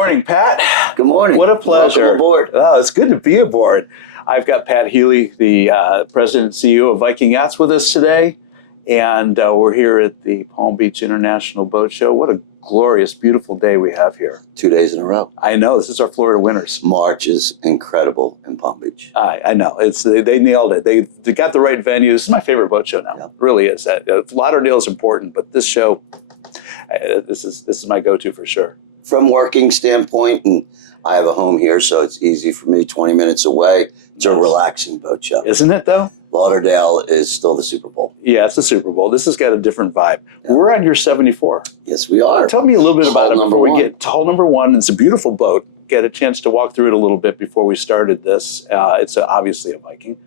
morning, Pat. Good morning. What a pleasure. Welcome aboard. Oh, it's good to be aboard. I've got Pat Healey, the President and CEO of Viking Yachts, with us today. And we're here at the Palm Beach International Boat Show. What a glorious, beautiful day we have here. 2 days in a row. I know. This is our Florida winters. March is incredible in Palm Beach. I know. They nailed it. They got the right venue. This is my favorite boat show now. Yeah. It really is. Lauderdale is important, but this show, this is my go-to for sure. From working standpoint, and I have a home here, so it's easy for me, 20 minutes away. It's a relaxing boat show. Isn't it, though? Lauderdale is still the Super Bowl. Yeah, it's the Super Bowl. This has got a different vibe. Yeah. We're on your 74. Yes, we are. Tell me a little bit about it before we one. get to hull number one. It's a beautiful boat. Get a chance to walk through it a little bit before we started this. It's obviously a Viking.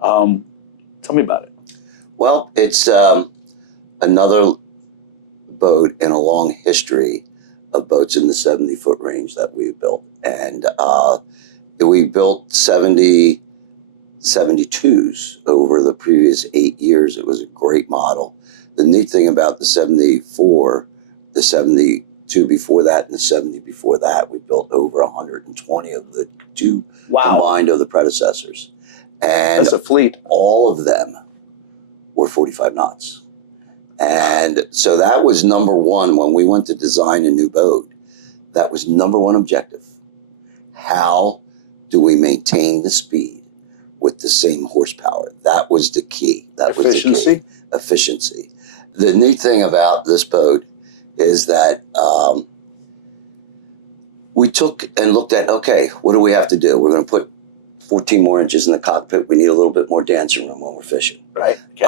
Tell me about it. Well, it's another boat in a long history of boats in the 70-foot range that we've built. And we built 72s over the previous 8 years. It was a great model. The neat thing about the 74, the 72 before that, and the 70 before that, we built over 120 of the two combined of the predecessors. And that's a fleet. All of them were 45 knots. And so that was number one when we went to design a new boat. That was number one objective. How do we maintain the speed with the same horsepower? That was the key. That was the key. Efficiency. The neat thing about this boat is that we took and looked at, okay, what do we have to do? We're going to put 14 more inches in the cockpit. We need a little bit more dancing room when we're fishing. Right. Okay.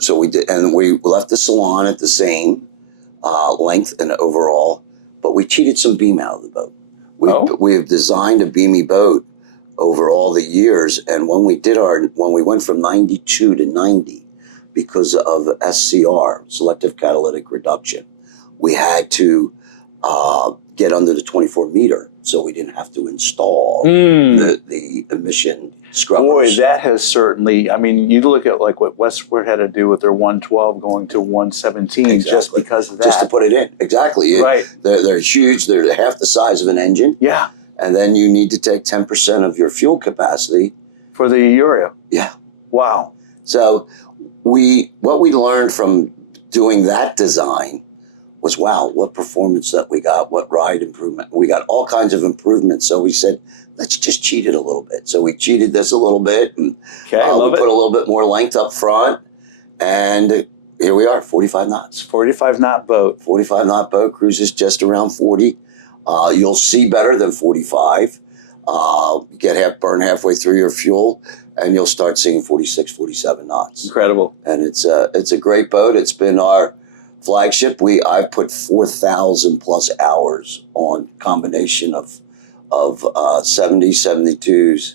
So we did, and we left the salon at the same length and overall, but we cheated some beam out of the boat. We've designed a beamy boat over all the years, and when we went from 92 to 90, because of SCR, selective catalytic reduction, we had to get under the 24 meter, so we didn't have to install the emission scrubbers. Boy, that has certainly, I mean, you look at like what Westward had to do with their 112 going to 117 just because of that. Just to put it in. Exactly. Right. They're huge. They're half the size of an engine. Yeah. And then you need to take 10% of your fuel capacity. For the Urea. Yeah. Wow. So what we learned from doing that design was, wow, what performance that we got, what ride improvement. We got all kinds of improvements. So we said, let's just cheat it a little bit. So we cheated this a little bit. And, we put a little bit more length up front. And here we are, 45 knots. 45 knot boat. 45 knot boat, cruises just around 40. You'll see better than 45. Burn halfway through your fuel, and you'll start seeing 46, 47 knots. Incredible. And it's a great boat. It's been our flagship. I've put 4,000 plus hours on combination of 70, 72s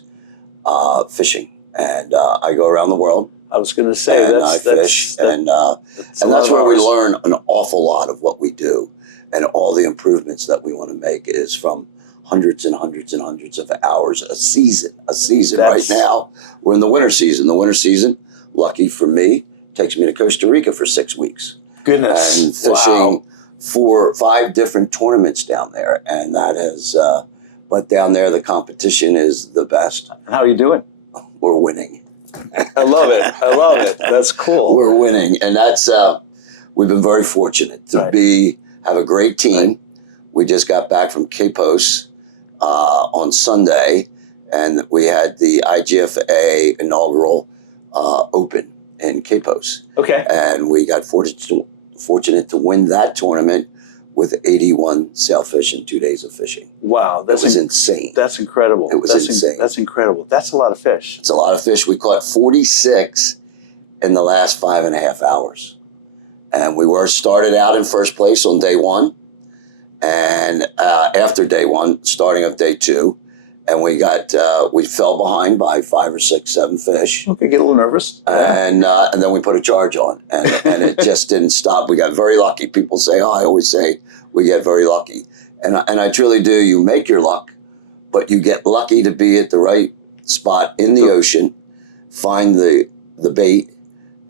fishing. And I go around the world. I was going to say, I fish. And that's where we learn an awful lot of what we do. And all the improvements that we want to make is from hundreds and hundreds and hundreds of hours a season. Right now, we're in the winter season. The winter season, lucky for me, takes me to Costa Rica for 6 weeks. Goodness. And fishing 4 or 5 different tournaments down there. And that is, but down there, the competition is the best. How are you doing? We're winning. I love it. I love it. That's cool. We're winning. And that's, we've been very fortunate to have a great team. Right. We just got back from Capos on Sunday, and we had the IGFA inaugural Open in Capos. Okay. And we got fortunate to win that tournament with 81 sailfish and 2 days of fishing. Wow. That was insane. That's incredible. It was insane. That's incredible. That's a lot of fish. It's a lot of fish. We caught 46 in the last 5.5 hours. And we started out in first place on day one. And after day one, starting of day two, and we fell behind by 5 or 6, 7 fish. Okay, get a little nervous. And then we put a charge on, and it just didn't stop. We got very lucky. People say, I always say we get very lucky. And I truly do. You make your luck, but you get lucky to be at the right spot in the ocean, find the bait,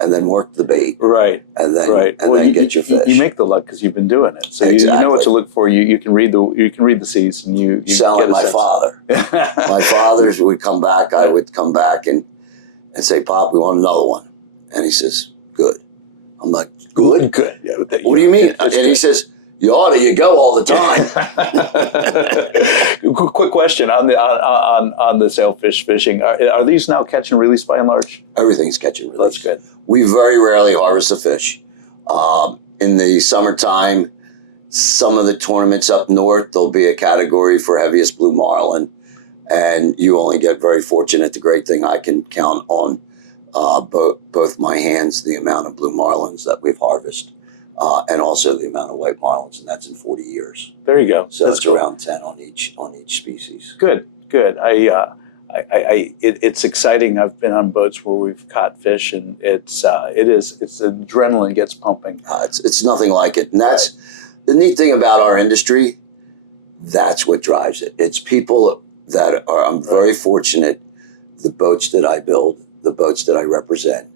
and then work the bait. Right. And then, right. and well, then get your fish. You make the luck because you've been doing it, so Exactly. you know what to look for. You can read the seas, and you Selling get a my sense. father. My fathers would come back. I would come back and say, "Pop, we want another one," and he says, "Good." I'm like, "Good? Good. Yeah, What do you mean?" And he says, "You ought to. You go all the time." Quick question on the sailfish fishing. Are these now catch and release by and large? Everything's catch and release. That's good. We very rarely harvest a fish. In the summertime, some of the tournaments up north, there'll be a category for heaviest blue marlin, and you only get very fortunate. The great thing, I can count on both my hands the amount of blue marlins that we've harvested, and also the amount of white marlins, and that's in 40 years. There you go. So that's around 10 on each species. Good. It's exciting. I've been on boats where we've caught fish, and it's adrenaline gets pumping. It's nothing like it, and that's the neat thing about our industry. That's what drives it. It's people that are. I'm very fortunate. The boats that I build, the boats that I represent,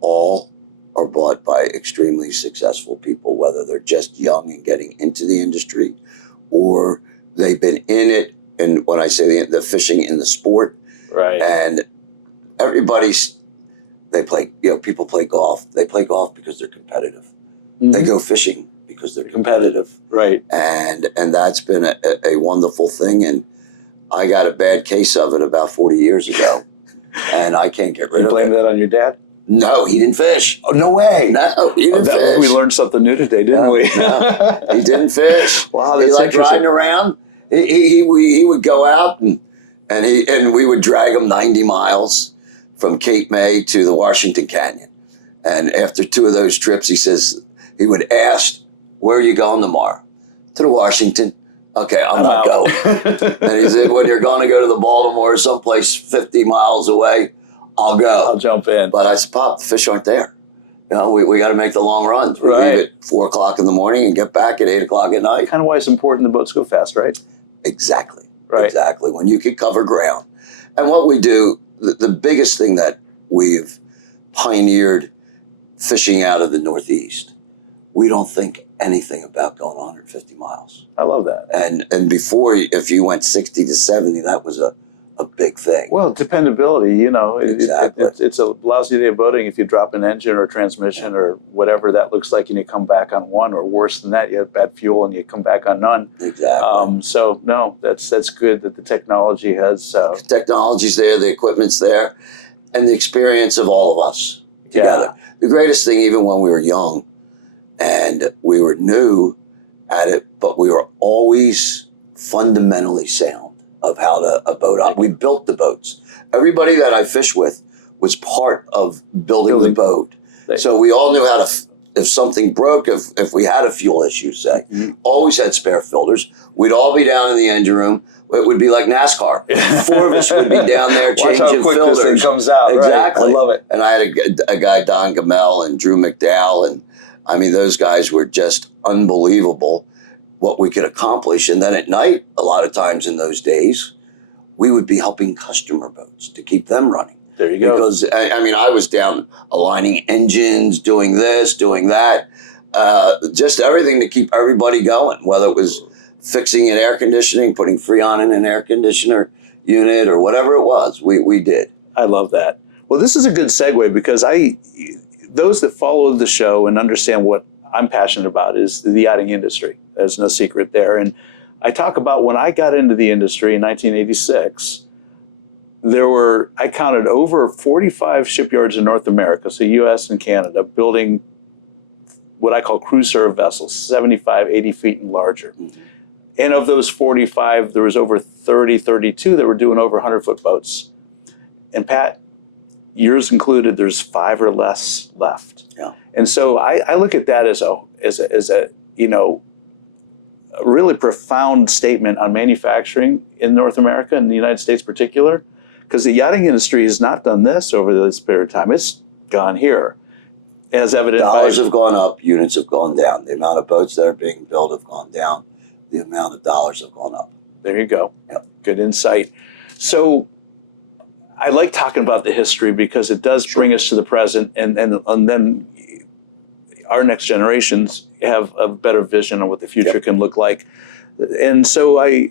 all are bought by extremely successful people, whether they're just young and getting into the industry, or they've been in it. And when I say the fishing in the sport, right? And people play golf. They play golf because they're competitive. Mm-hmm. They go fishing because they're competitive. Right. And that's been a wonderful thing. And I got a bad case of it about 40 years ago, and I can't get rid of it. You blame that on your dad? No, he didn't fish. Oh, no way. No, he didn't fish. We learned something new today, didn't we? No, he didn't fish. Wow, that's he liked interesting. riding around. He would go out and we would drag him 90 miles from Cape May to the Washington Canyon. And after 2 of those trips, he would ask, "Where are you going tomorrow?" "To the Washington." "Okay, I'm not going." And he said, "When you're going to go to the Baltimore or someplace 50 miles away, I'll go. I'll jump in." But I said, "Pop, the fish aren't there. We got to make the long runs. We right. leave at 4 o'clock in the morning and get back at 8 o'clock at night." Kind of why it's important the boats go fast, right? Exactly. Right. Exactly. When you can cover ground. And what we do, the biggest thing that we've pioneered fishing out of the Northeast, we don't think anything about going 150 miles. I love that. And before, if you went 60 to 70, that was a big thing. Well, dependability, Exactly. It's a lousy day of boating if you drop an engine or transmission or whatever that looks like, and you come back on one, or worse than that, you have bad fuel and you come back on none. Exactly. So no, that's good that the technology has. Technology's there, the equipment's there, and the experience of all of us together. Yeah. The greatest thing, even when we were young and we were new at it, but we were always fundamentally sound of how to boat up. We built the boats. Everybody that I fish with was part of building the boat. So we all knew how to, if something broke, if we had a fuel issue, say, always had spare filters. We'd all be down in the engine room. It would be like NASCAR. 4 of us would be down there changing Watch how quick filters. This thing comes out. Exactly. Right. I love it. And I had a guy, Don Gamel and Drew McDowell, and I mean, those guys were just unbelievable what we could accomplish. And then at night, a lot of times in those days, we would be helping customer boats to keep them running. There you go. Because, I was down aligning engines, doing this, doing that, just everything to keep everybody going, whether it was fixing an air conditioning, putting Freon in an air conditioner unit, or whatever it was, we did. I love that. Well, this is a good segue because those that follow the show and understand what I'm passionate about is the yachting industry. There's no secret there. And I talk about when I got into the industry in 1986, I counted over 45 shipyards in North America, so US and Canada, building what I call cruise serve vessels, 75, 80 feet and larger. Mm-hmm. And of those 45, there was over 32 that were doing over 100-foot boats. And Pat, yours included, there's 5 or less left. Yeah. And so I look at that as a really profound statement on manufacturing in North America and the United States in particular, because the yachting industry has not done this over this period of time. It's gone here, as evident dollars have gone up, units have gone down. The amount of boats that are being built have gone down. The amount of dollars have gone up. There you go. Yep. Good insight. So I like talking about the history because it does bring us to the present, and then our next generations have a better vision of what the future can look like. And so I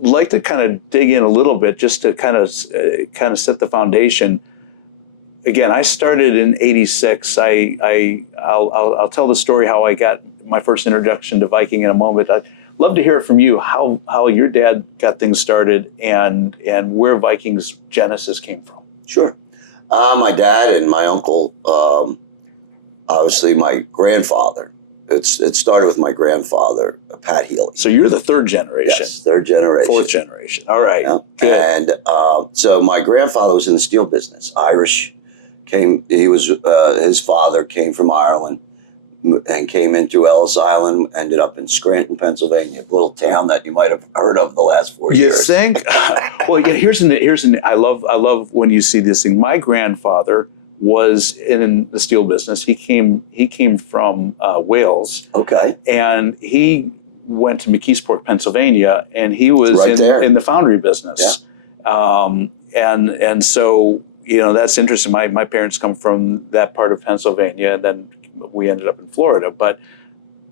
like to kind of dig in a little bit just to kind of set the foundation. Again, I started in '86. I'll tell the story how I got my first introduction to Viking in a moment. I'd love to hear it from you, how your dad got things started and where Viking's genesis came from. Sure. My dad and my uncle, obviously my grandfather. It started with my grandfather, Pat Healey. So you're the third generation. Yes, third generation. Fourth generation. All right. Yeah. Good. And so my grandfather was in the steel business. Irish. His father came from Ireland and came into Ellis Island, ended up in Scranton, Pennsylvania, a little town that you might have heard of the last 4 years. You think? Well, yeah. Here's I love when you see this thing. My grandfather was in the steel business. He came from Wales. Okay. And he went to McKeesport, Pennsylvania, and he was in the foundry business. Yeah. And so, that's interesting. My parents come from that part of Pennsylvania, and then we ended up in Florida. But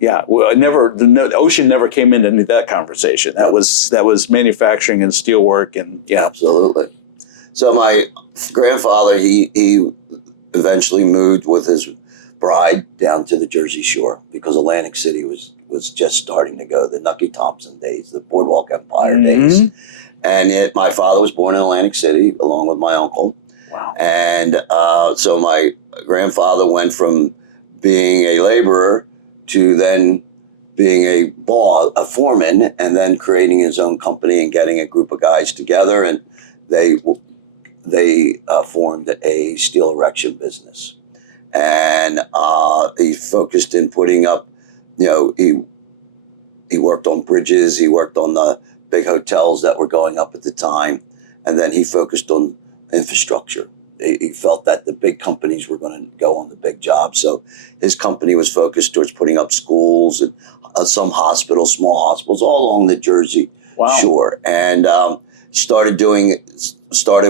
yeah, the ocean never came into any of that conversation. That was manufacturing and steelwork, and yeah, absolutely. So my grandfather, he eventually moved with his bride down to the Jersey Shore because Atlantic City was just starting to go, the Nucky Thompson days, the Boardwalk Empire days. And my father was born in Atlantic City along with my uncle. Wow. And so my grandfather went from being a laborer to then being a foreman, and then creating his own company and getting a group of guys together, and they formed a steel erection business. And he focused in putting up, he worked on bridges, he worked on the big hotels that were going up at the time, and then he focused on infrastructure. He felt that the big companies were going to go on the big jobs. So his company was focused towards putting up schools and some hospitals, small hospitals, all along the Jersey Shore. And started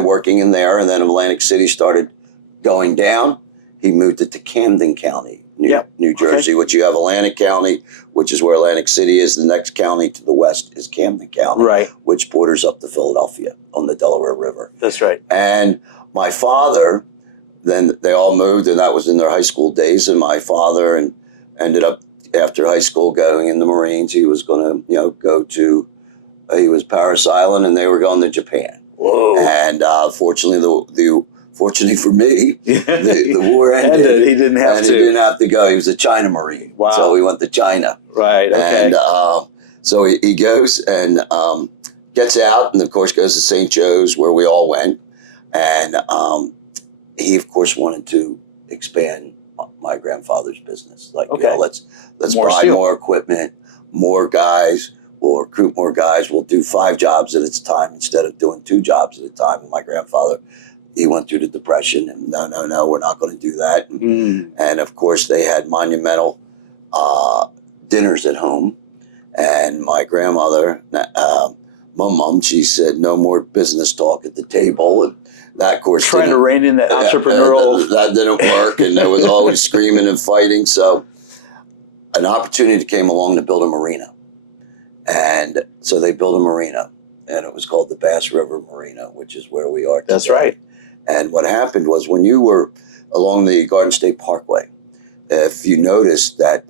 working in there. And then Atlantic City started going down. He moved it to Camden County, New Jersey, which you have Atlantic County, which is where Atlantic City is. The next county to the west is Camden County, which borders up to Philadelphia on the Delaware River. That's right. And my father, then they all moved, and that was in their high school days. And my father ended up, after high school, going in the Marines. He was going to, he was Paris Island, and they were going to Japan. Whoa. And fortunately for me, the war ended. He didn't have to. He didn't have to go. He was a China Marine. Wow. So he went to China. Right, okay. And so he goes and gets out, and of course goes to St. Joe's, where we all went. And he, of course, wanted to expand my grandfather's business. Like, let's buy more equipment, more guys. We'll recruit more guys. We'll do 5 jobs at a time instead of doing 2 jobs at a time. And my grandfather, he went through the Depression, and no, we're not going to do that. And of course, they had monumental dinners at home. And my grandmother, my mom, she said, no more business talk at the table. And that, of course, trying to rein in that entrepreneurial. That didn't work, and there was always screaming and fighting. So an opportunity came along to build a marina. And so they built a marina, and it was called the Bass River Marina, which is where we are today. That's right. And what happened was, when you were along the Garden State Parkway, if you noticed that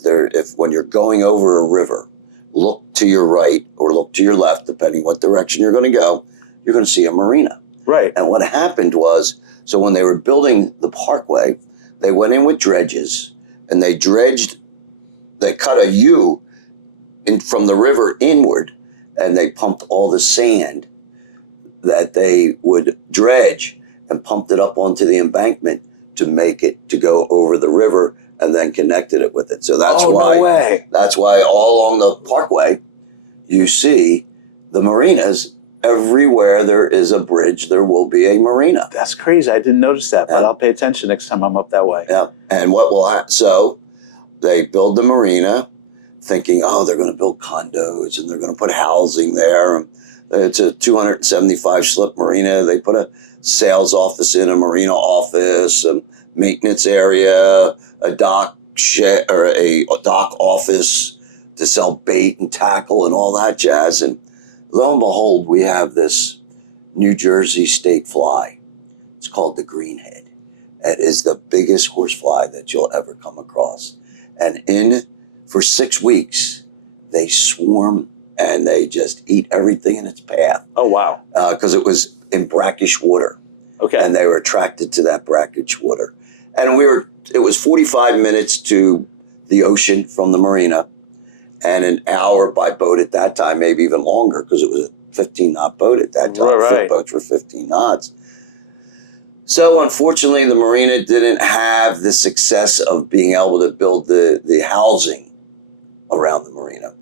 when you're going over a river, look to your right or look to your left, depending what direction you're going to go, you're going to see a marina. Right. And what happened was, so when they were building the parkway, they went in with dredges, and they cut a U from the river inward, and they pumped all the sand that they would dredge and pumped it up onto the embankment to make it to go over the river, and then connected it with it. So that's why. No way. That's why all along the parkway, you see the marinas. Everywhere there is a bridge, there will be a marina. That's crazy. I didn't notice that, but I'll pay attention next time I'm up that way. Yeah. And what will happen? So they build the marina, thinking, they're going to build condos and they're going to put housing there. And It's a 275 slip marina. They put a sales office in, a marina office, a maintenance area, a dock shed or a dock office to sell bait and tackle and all that jazz. And lo and behold, we have this New Jersey state fly. It's called the greenhead. It is the biggest horsefly that you'll ever come across. And for 6 weeks, they swarm and they just eat everything in its path. Oh, wow. Because it was in brackish water. Okay. And they were attracted to that brackish water. And it was 45 minutes to the ocean from the marina and an hour by boat at that time, maybe even longer, because it was a 15-knot boat at that time. Right. Foot boats were 15 knots. So unfortunately, the marina didn't have the success of being able to build the housing around the marina.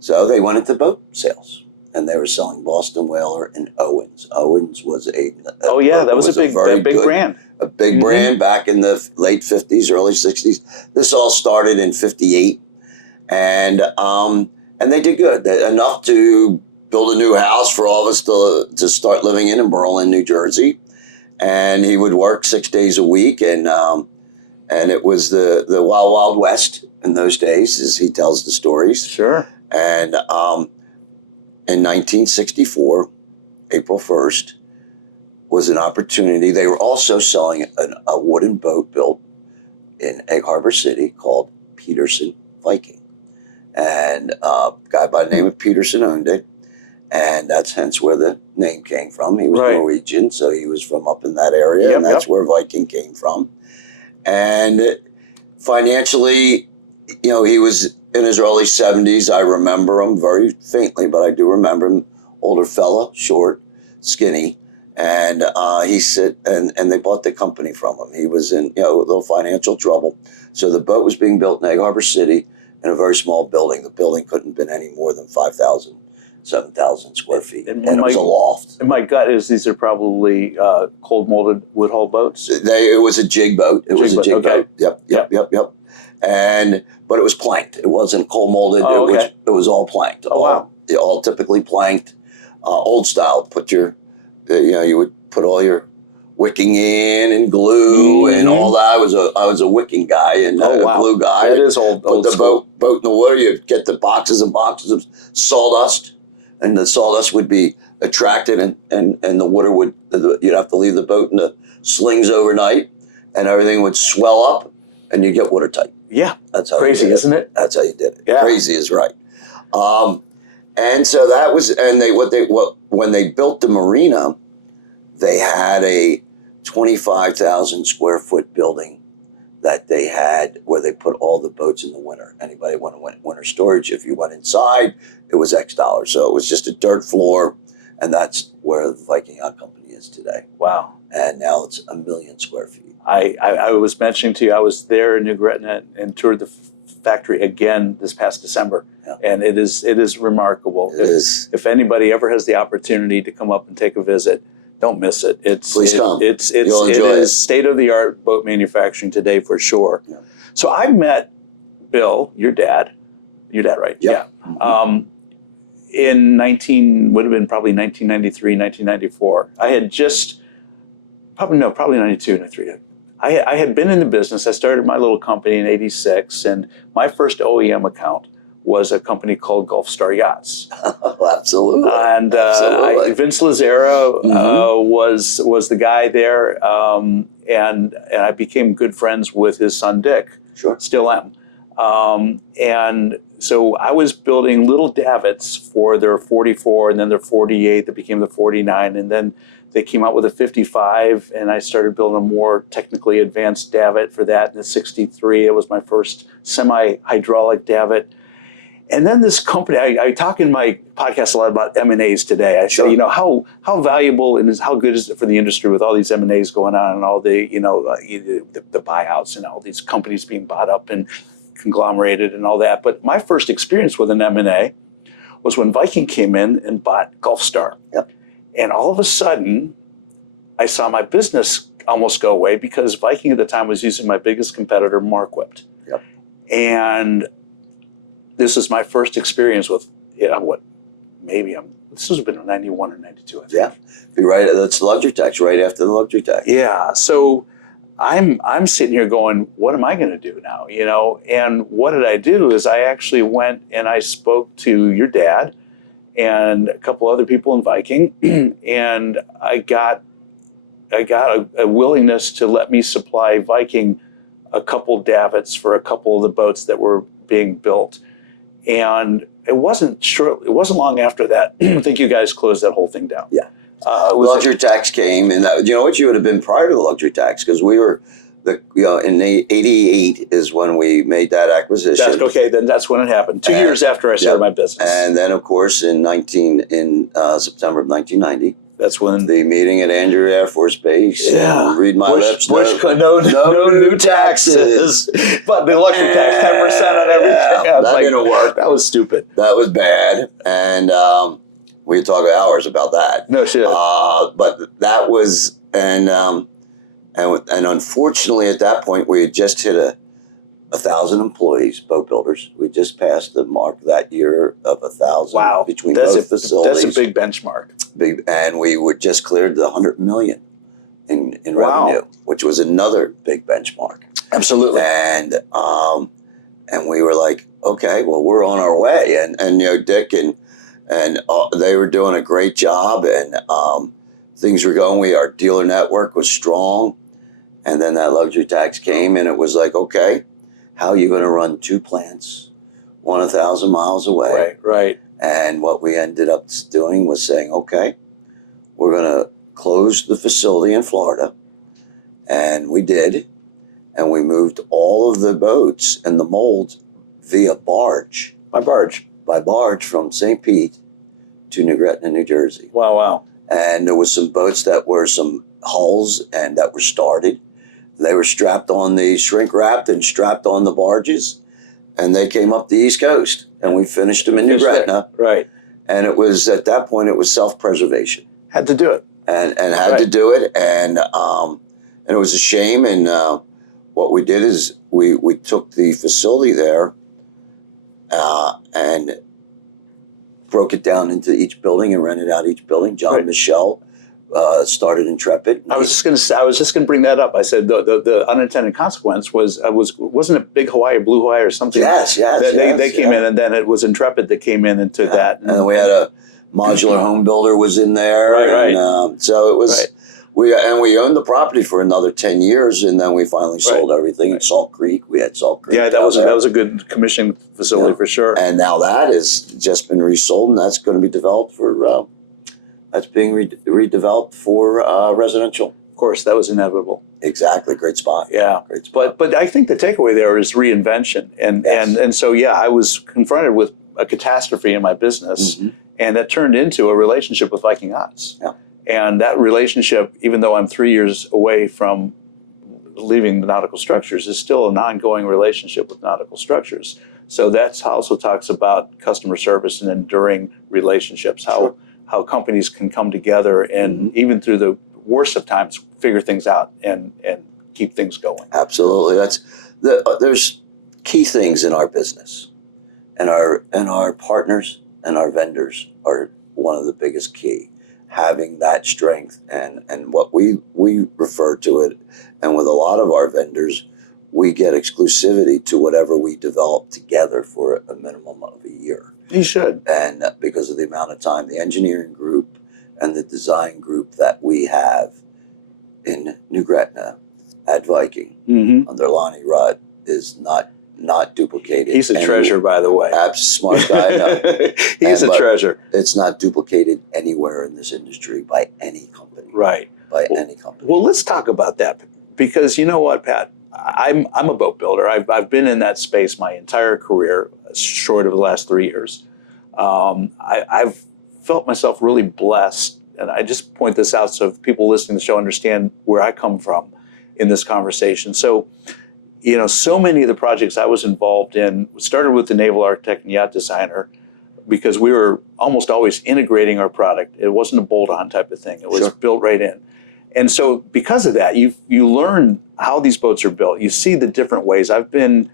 So they went into boat sales, and they were selling Boston Whaler and Owens. Owens was that was a big brand. A big brand back in the late 50s, early 60s. This all started in 58, and they did good. Enough to build a new house for all of us to start living in Berlin, New Jersey. And he would work 6 days a week, and it was the Wild Wild West in those days, as he tells the stories. Sure. And in 1964, April 1st, was an opportunity. They were also selling a wooden boat built in Egg Harbor City called Peterson Viking, and a guy by the name of Peterson owned it. And that's hence where the name came from. He was Norwegian, so he was from up in that area, and that's where Viking came from. And financially, he was in his early 70s. I remember him very faintly, but I do remember him. Older fella, short, skinny, and he said, and they bought the company from him. He was in a little financial trouble, so the boat was being built in Egg Harbor City in a very small building. The building couldn't have been any more than 7,000 square feet, and it was a loft. And my gut is these are probably cold molded wood hull boats. It was a jig boat. It was a jig boat. Yep. But it was planked. It wasn't cold molded. It was all planked. All typically planked, old style. You would put all your wicking in and glue and all that. I was a wicking guy and a glue guy. That is old. Put the boat in the water. You'd get the boxes and boxes of sawdust. And the sawdust would be attracted, and the water you'd have to leave the boat in the slings overnight, and everything would swell up, and you get watertight. Yeah, that's how crazy, isn't it? That's how you did it. Yeah. Crazy is right. And so that was, and when they built the marina, they had a 25,000 square foot building that they had where they put all the boats in the winter. Anybody want winter storage? If you went inside, it was X dollars. So it was just a dirt floor, and that's where the Viking Yacht Company is today. Wow. And now it's 1 million square feet. I was mentioning to you, I was there in New Gretna and toured the factory again this past December. Yeah. And it is remarkable. If anybody ever has the opportunity to come up and take a visit, don't miss it. Please come. It is state-of-the-art boat manufacturing today for sure. Yeah. So I met Bill, your dad, right? Yep. Yeah. In would have been probably 1993, 1994. I had probably 92, 93. I had been in the business. I started my little company in 86, and my first OEM account was a company called Gulf Star Yachts. Absolutely. And Vince Lazara was the guy there, and I became good friends with his son Dick. Sure. Still am. And so I was building little davits for their 44, and then their 48 that became the 49, and then they came out with a 55, and I started building a more technically advanced davit for that. In the 63, it was my first semi-hydraulic davit. And then this company, I talk in my podcast a lot about M&As today. I say, how valuable and how good is it for the industry with all these M&As going on and all the, the buyouts and all these companies being bought up and conglomerated and all that. But my first experience with an M&A was when Viking came in and bought Gulf Star. Yep. And all of a sudden, I saw my business almost go away because Viking at the time was using my biggest competitor, Marquardt. Yep. And this is my first experience with, this has been in 91 or 92, I think. Yeah. Be right. That's luxury tax, right after the luxury tax. Yeah. So I'm sitting here going, what am I going to do now? And what did I do is I actually went and I spoke to your dad and a couple other people in Viking, and I got a willingness to let me supply Viking a couple davits for a couple of the boats that were being built. And it wasn't long after that. I think you guys closed that whole thing down. Yeah. Luxury tax came, and you know what, you would have been prior to the luxury tax, because we were in '88 is when we made that acquisition. Then that's when it happened. 2 years after I started my business. And then, of course, in September of 1990. That's when the meeting at Andrew Air Force Base. Yeah. Read my lips. No new taxes. But the luxury tax, 10% on everything. Yeah, that didn't work. That was stupid. That was bad. And we could talk hours about that. No shit. But that was, and unfortunately at that point we had just hit 1,000 employees, boat builders. We just passed the mark that year of 1,000 between both facilities. That's a big benchmark. And we were just cleared the 100 million in revenue, which was another big benchmark. Absolutely. And we were like, okay, well, we're on our way. And Dick and they were doing a great job, and things were going. Our dealer network was strong. And then that luxury tax came, and it was like, okay, how are you going to run two plants, 1,000 miles away? Right. And what we ended up doing was saying, okay, we're going to close the facility in Florida. And we did. And we moved all of the boats and the molds via barge. By barge From St. Pete to New Gretna, New Jersey. Wow. And there was some boats that were some hulls and that were started. They were strapped on the shrink wrapped and strapped on the barges. And they came up the East Coast, and we finished them in New Gretna. Right. And it was, at that point, it was self-preservation. Had to do it. And had to do it. And it was a shame. And what we did is we took the facility there and broke it down into each building and rented out each building. John Michelle started Intrepid. I was just gonna bring that up. I said the unintended consequence wasn't it Big Hawaii or Blue Hawaii or something? Yes. They came in, and then it was Intrepid that came in into that. And then we had a modular home builder was in there. Right. And, so it was we owned the property for another 10 years, and then we finally sold everything in Salt Creek. We had Salt Creek. Yeah, that was a good commissioning facility for sure. And now that has just been resold, and that's going to be developed for. That's being redeveloped for residential. Of course, that was inevitable. Exactly, great spot. Yeah, great spot. But I think the takeaway there is reinvention, and so I was confronted with a catastrophe in my business, and that turned into a relationship with Viking Yachts. Yeah. And that relationship, even though I'm 3 years away from leaving the nautical structures, is still an ongoing relationship with nautical structures. So that also talks about customer service and enduring relationships. How companies can come together and even through the worst of times figure things out and keep things going. Absolutely. There's key things in our business, and our partners and our vendors are one of the biggest key. Having that strength and what we refer to it, and with a lot of our vendors, we get exclusivity to whatever we develop together for a minimum of a year. You should. And because of the amount of time, the engineering group and the design group that we have in New Gretna at Viking under Lonnie Rudd is not duplicated. He's a treasure, by the way. Smart guy. No. He's a treasure. It's not duplicated anywhere in this industry by any company. Right. Any company. Well, let's talk about that, because you know what, Pat? I'm a boat builder. I've been in that space my entire career, short of the last 3 years. I've felt myself really blessed, and I just point this out so people listening to the show understand where I come from in this conversation. So, so many of the projects I was involved in started with the naval architect and yacht designer, because we were almost always integrating our product. It wasn't a bolt-on type of thing. It was built right in. And so because of that, you learn how these boats are built. You see the different ways. I've been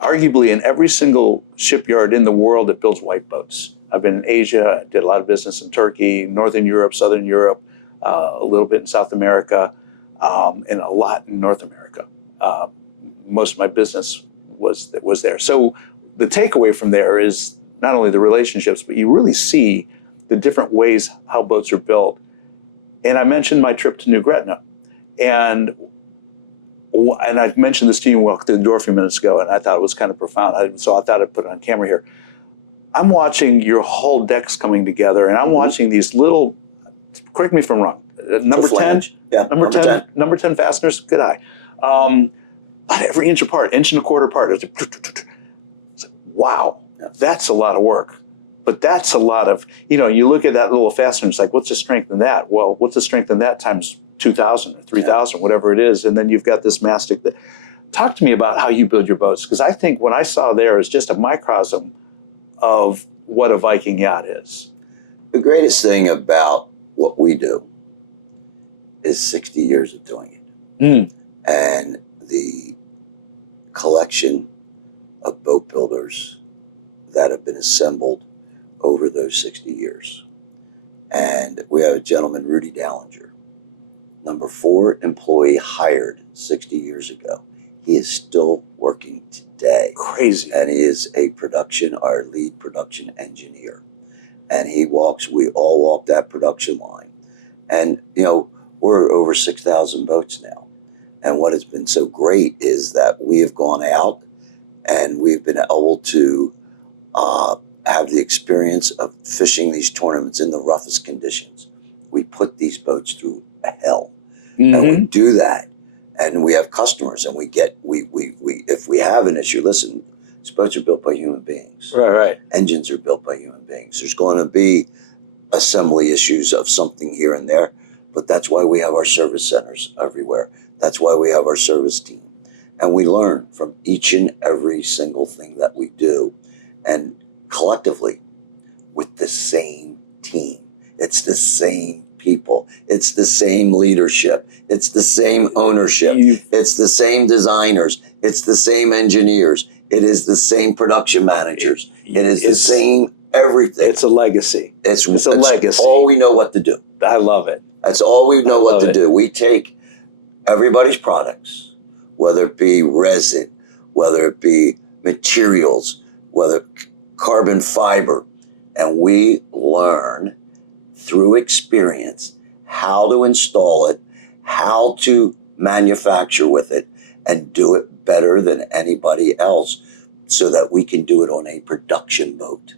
arguably in every single shipyard in the world that builds white boats. I've been in Asia, did a lot of business in Turkey, Northern Europe, Southern Europe, a little bit in South America, and a lot in North America. Most of my business was there. So the takeaway from there is not only the relationships, but you really see the different ways how boats are built. And I mentioned my trip to New Gretna, and I mentioned this to you walking through the door a few minutes ago, and I thought it was kind of profound. So I thought I'd put it on camera here. I'm watching your whole decks coming together, and I'm watching these little, correct me if I'm wrong, number 10? Yeah, number 10 fasteners, good eye. About every inch apart, inch and a quarter apart. It's like, wow, that's a lot of work. But that's a lot of, you look at that little fastener, it's like, what's the strength in that? Well, what's the strength in that times 2,000 or 3,000, whatever it is. And then you've got this mastic. Talk to me about how you build your boats, because I think what I saw there is just a microcosm of what a Viking yacht is. The greatest thing about what we do is 60 years of doing it. And the collection of boat builders that have been assembled over those 60 years. And we have a gentleman, Rudy Dallinger, number 4 employee hired 60 years ago. He is still working today. Crazy. And he is our lead production engineer. And we all walk that production line. And, we're over 6,000 boats now. And what has been so great is that we have gone out and we've been able to have the experience of fishing these tournaments in the roughest conditions. We put these boats through hell. And we do that. And we have customers, and if we have an issue, listen, these boats are built by human beings. Right. Engines are built by human beings. There's going to be assembly issues of something here and there, but that's why we have our service centers everywhere. That's why we have our service team. And we learn from each and every single thing that we do. And collectively, with the same team, it's the same people, it's the same leadership, it's the same ownership, it's the same designers, it's the same engineers, it is the same production managers, it is the same everything. It's a legacy. It's a legacy. All we know what to do. I love it. That's all we know what to do. We take everybody's products, whether it be resin, whether it be materials, whether carbon fiber, and we learn through experience how to install it, how to manufacture with it, and do it better than anybody else so that we can do it on a production boat.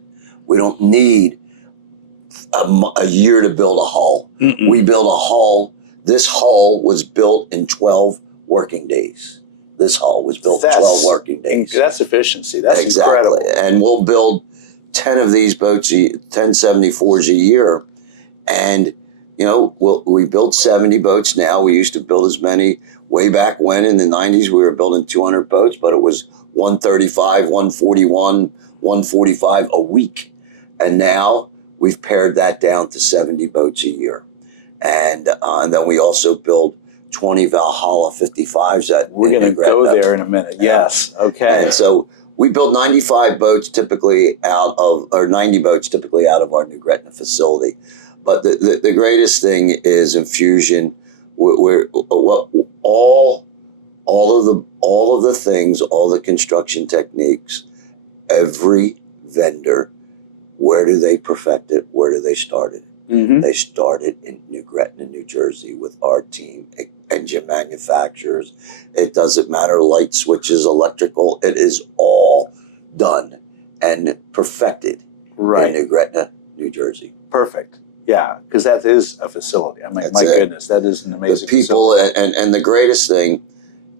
We don't need a year to build a hull. We build a hull. This hull was built in 12 working days. This hull was built in 12 working days. That's efficiency. That's incredible. And we'll build 10 of these boats, 10 74s a year. And, we build 70 boats now. We used to build as many way back when in the 90s. We were building 200 boats, but it was 135, 141, 145 a week. And now we've pared that down to 70 boats a year. And then we also build 20 Valhalla 55s. We're going to go there in a minute. Yes. Okay. And so we build 95 boats typically 90 boats typically out of our New Gretna facility. But the greatest thing is infusion. All of the things, all the construction techniques, every vendor, where do they perfect it? Where do they start it? They started in New Gretna, New Jersey with our team, engine manufacturers. It doesn't matter, light switches, electrical, it is all done and perfected in New Gretna, New Jersey. Perfect. Yeah, because that is a facility. I mean, my goodness, that is an amazing people, facility. And the greatest thing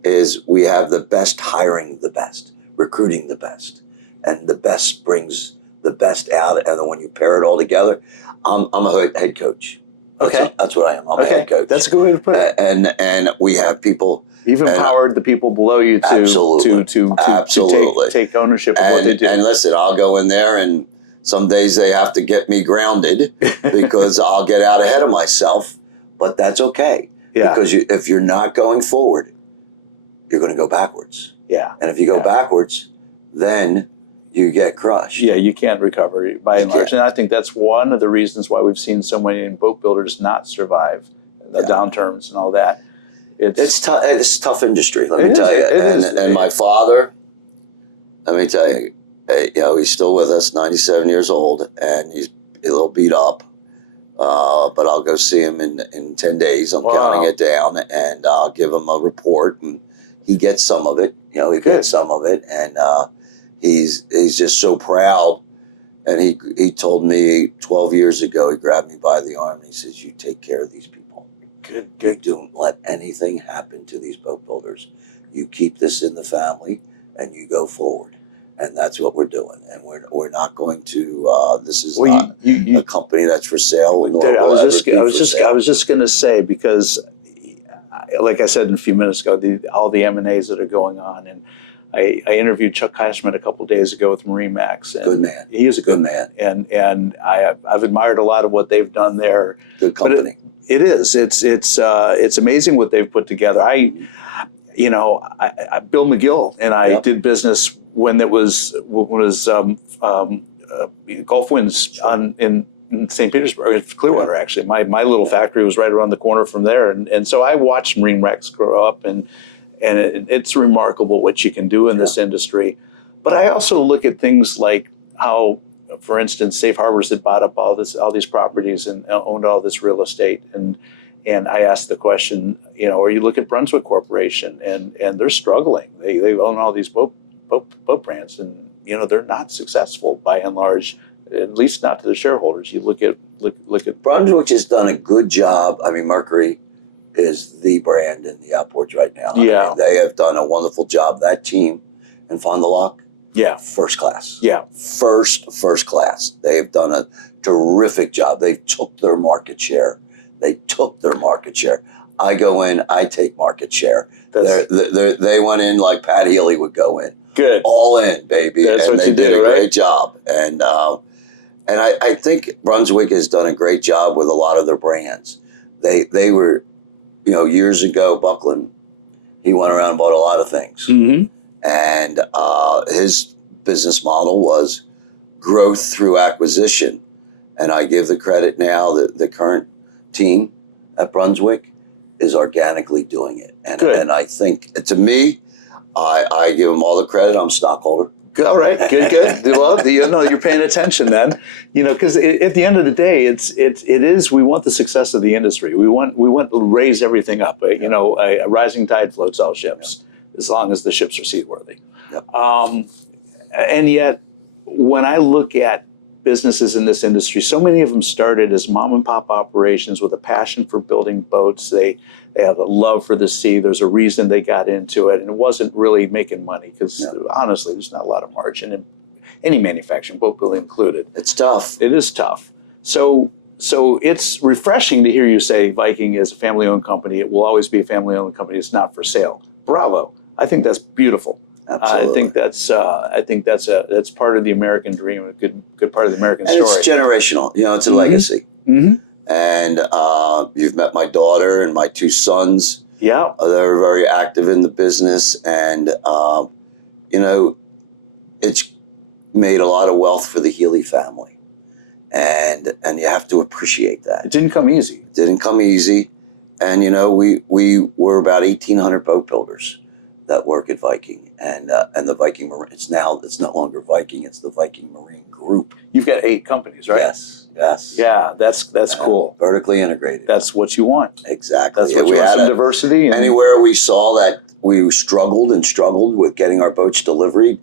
is we have the best hiring the best, recruiting the best, and the best brings the best out. And then when you pair it all together, I'm a head coach. That's what I am. I'm a head coach. That's a good way to put it. And we have people. You've empowered the people below you to take ownership of what they do. And listen, I'll go in there, and some days they have to get me grounded because I'll get out ahead of myself. But that's okay. Yeah. Because if you're not going forward, you're going to go backwards. Yeah. And if you go backwards, then you get crushed. Yeah, you can't recover by and large. And I think that's one of the reasons why we've seen so many boat builders not survive the downturns and all that. It's tough. It's a tough industry, let me tell you. And my father, let me tell you, he's still with us, 97 years old, and he's a little beat up. But I'll go see him in 10 days. I'm counting it down, and I'll give him a report, and he gets some of it. He gets some of it, and he's just so proud. And he told me 12 years ago, he grabbed me by the arm and he says, "You take care of these people. Good. You don't let anything happen to these boat builders. You keep this in the family, and you go forward." And that's what we're doing. And we're not going to. This is not a company that's for sale. I was just going to say, because, like I said a few minutes ago, all the M&As that are going on, and I interviewed Chuck Heisman a couple of days ago with MarineMax. And good man. He is a good man, and I've admired a lot of what they've done there. Good company. It is. It's amazing what they've put together. Bill McGill and I did business when it was Gulf Winds in St. Petersburg, Clearwater. Actually, my little factory was right around the corner from there, and so I watched MarineMax grow up, and it's remarkable what you can do in this industry. But I also look at things like how, for instance, Safe Harbors had bought up all these properties and owned all this real estate, and I asked the question, or you look at Brunswick Corporation, and they're struggling. They own all these boat brands, and they're not successful by and large, at least not to the shareholders. You look at Brunswick has done a good job. I mean, Mercury is the brand in the outboards right now. Yeah. I mean, they have done a wonderful job. That team in Fond du Lac, first class. Yeah. First class. They have done a terrific job. They took their market share. I go in, I take market share. They went in like Pat Healey would go in. Good. All in, baby. That's and what they you did do, a right? great job. And I think Brunswick has done a great job with a lot of their brands. They were, years ago, Buckland, he went around and bought a lot of things. Mm-hmm. And his business model was growth through acquisition. And I give the credit now that the current team at Brunswick is organically doing it. And I think, to me, I give them all the credit. I'm a stockholder. All right, good. Well, you're paying attention then, because at the end of the day, we want the success of the industry. We want to raise everything up. A rising tide floats all ships, as long as the ships are seaworthy. Yep. And yet, when I look at businesses in this industry, so many of them started as mom and pop operations with a passion for building boats. They have a love for the sea. There's a reason they got into it, and it wasn't really making money because honestly, there's not a lot of margin in any manufacturing, boat building included. It's tough. It is tough. So it's refreshing to hear you say Viking is a family-owned company. It will always be a family-owned company. It's not for sale. Bravo. I think that's beautiful. Absolutely. I think that's part of the American dream, a good part of the American story. It's generational. It's a legacy. Mm-hmm. And you've met my daughter and my two sons. Yeah. They're very active in the business, and it's made a lot of wealth for the Healey family, and you have to appreciate that. It didn't come easy. And we were about 1,800 boat builders that work at Viking, and the Viking Marine. It's no longer Viking. It's the Viking Marine Group. You've got 8 companies, right? Yes. Yeah, that's cool. Vertically integrated. That's what you want. Exactly. That's what you want. Some diversity. Anywhere we saw that we struggled with getting our boats delivered,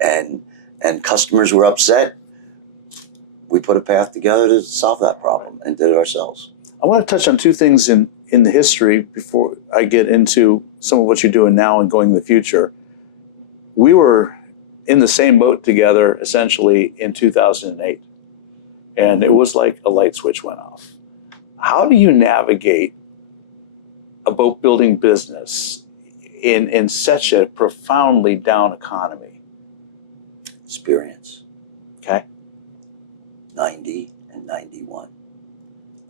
and customers were upset, we put a path together to solve that problem and did it ourselves. I want to touch on 2 things in the history before I get into some of what you're doing now and going in the future. We were in the same boat together essentially in 2008, and it was like a light switch went off. How do you navigate a boat building business in such a profoundly down economy? Experience. Okay. 90 and 91,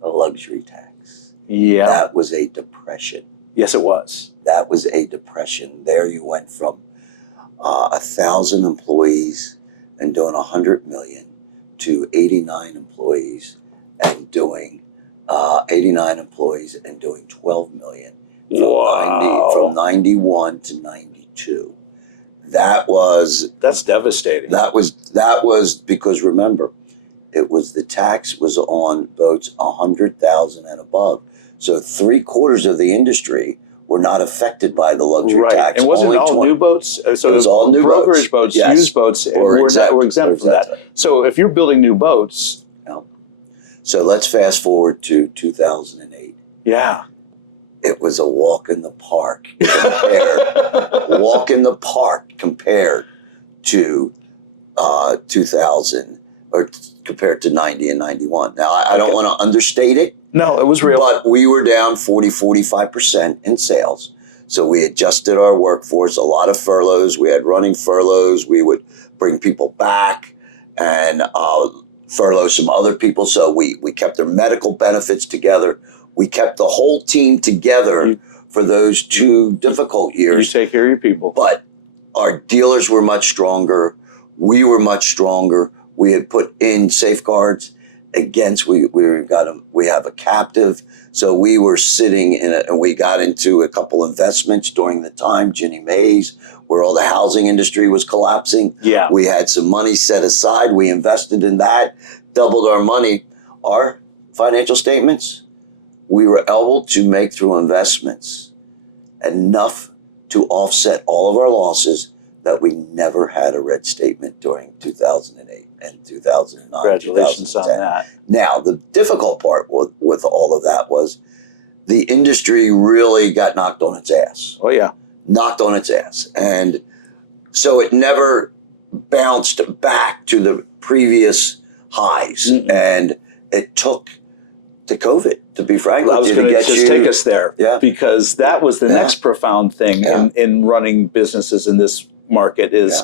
a luxury tax. Yeah. That was a depression. Yes, it was. That was a depression. There you went from 1,000 employees and doing 100 million to 89 employees and doing 12 million from 91 to 92. That's devastating. That was because, remember, the tax was on boats 100,000 and above. So 3/4 of the industry were not affected by the luxury tax. And wasn't it all new boats? So it was all new brokerage boats, yes. used boats were exempt from that. So if you're building new boats. Yeah. So let's fast forward to 2008. Yeah. It was a walk in the park compared to 2000 or compared to 90 and 91. Now, I don't want to understate it. No, it was real. But we were down 45% in sales. So we adjusted our workforce, a lot of furloughs. We had running furloughs. We would bring people back and furlough some other people. So we kept their medical benefits together. We kept the whole team together for those 2 difficult years. You take care of your people. But our dealers were much stronger. We were much stronger. We had put in safeguards against, we have a captive. So we were sitting and we got into a couple investments during the time, Ginnie Mae's, where all the housing industry was collapsing. Yeah. We had some money set aside. We invested in that, doubled our money. Our financial statements, we were able to make through investments enough to offset all of our losses that we never had a red statement during 2008 and 2009. Congratulations on that. Now, the difficult part with all of that was the industry really got knocked on its ass. Oh, yeah. Knocked on its ass. And so it never bounced back to the previous highs. Mm-mm. And it took to COVID, to be frank. I was going to just take us there. Yeah. Because that was the next profound thing in running businesses in this market is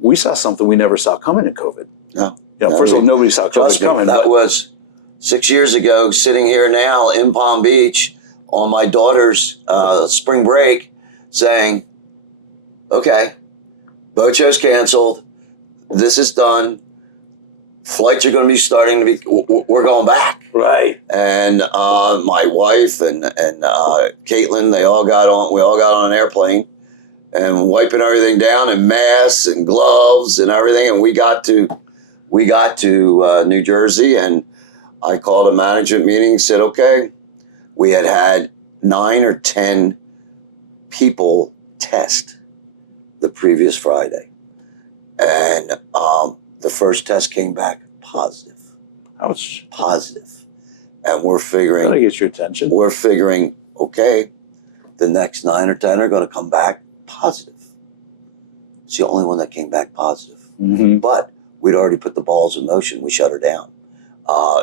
we saw something we never saw coming in COVID. No. First of all, nobody saw COVID coming. That was 6 years ago, sitting here now in Palm Beach on my daughter's spring break saying, okay, boat show's canceled. This is done. Flights are going to be starting to be, we're going back. Right. And my wife and Caitlin, we all got on an airplane and wiping everything down and masks and gloves and everything. And we got to New Jersey, and I called a management meeting and said, okay, we had 9 or 10 people test the previous Friday. And the first test came back positive. Ouch. Positive. And we're figuring. That'll get your attention. We're figuring, okay, the next 9 or 10 are going to come back positive. It's the only one that came back positive. Mm-hmm. But we'd already put the balls in motion. We shut her down.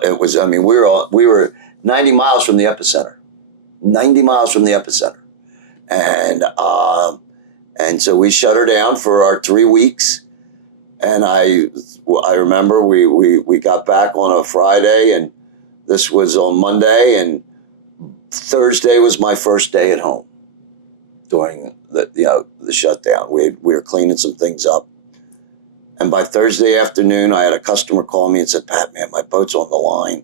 We were 90 miles from the epicenter. 90 miles from the epicenter. And so we shut her down for our 3 weeks. And I remember we got back on a Friday, and this was on Monday, and Thursday was my first day at home during the shutdown. We were cleaning some things up. And by Thursday afternoon, I had a customer call me and said, Pat, man, my boat's on the line.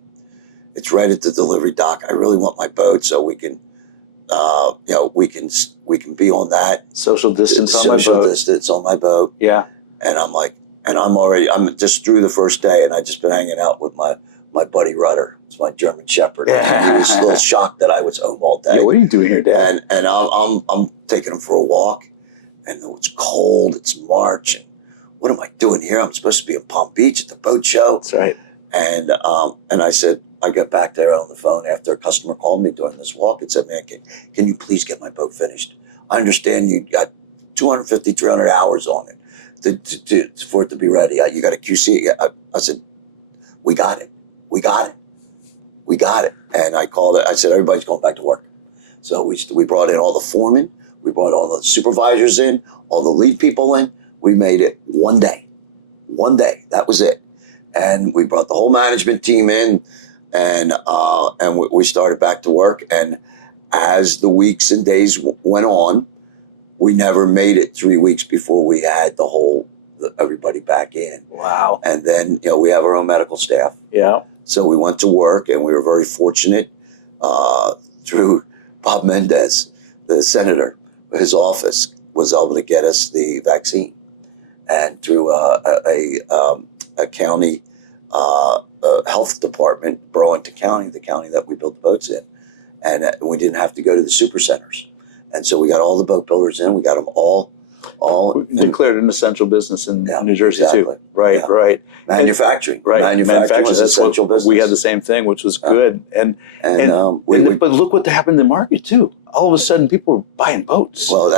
It's right at the delivery dock. I really want my boat so we can be on that. Social distance on my boat. Social distance on my boat. Yeah. And I'm like, I'm just through the first day, and I just been hanging out with my buddy Rudder. It's my German Shepherd. Yeah. He was a little shocked that I was home all day. Yeah, what are you doing here, Dad? And I'm taking him for a walk, and it's cold. It's March, and what am I doing here? I'm supposed to be in Palm Beach at the boat show. That's right. And I said, I got back there on the phone after a customer called me during this walk and said, man, can you please get my boat finished? I understand you got 250, 300 hours on it for it to be ready. You got a QC. I said, we got it. And I called it. I said, everybody's going back to work. So we brought in all the foremen. We brought all the supervisors in, all the lead people in. We made it one day. That was it. And we brought the whole management team in, and we started back to work. And as the weeks and days went on, we never made it 3 weeks before we had everybody back in. Wow. And then, we have our own medical staff. Yeah. So we went to work, and we were very fortunate through Bob Mendez, the senator. His office was able to get us the vaccine, and through a county health department, Burlington County, the county that we built the boats in, and we didn't have to go to the super centers, and so we got all the boat builders in. We got them all declared an essential business in New Jersey exactly. too. Right, Yeah. right. Manufacturing, Right. Manufacturing was essential business. We had the same thing, which was good. But look what happened in the market too. All of a sudden, people were buying boats. Well,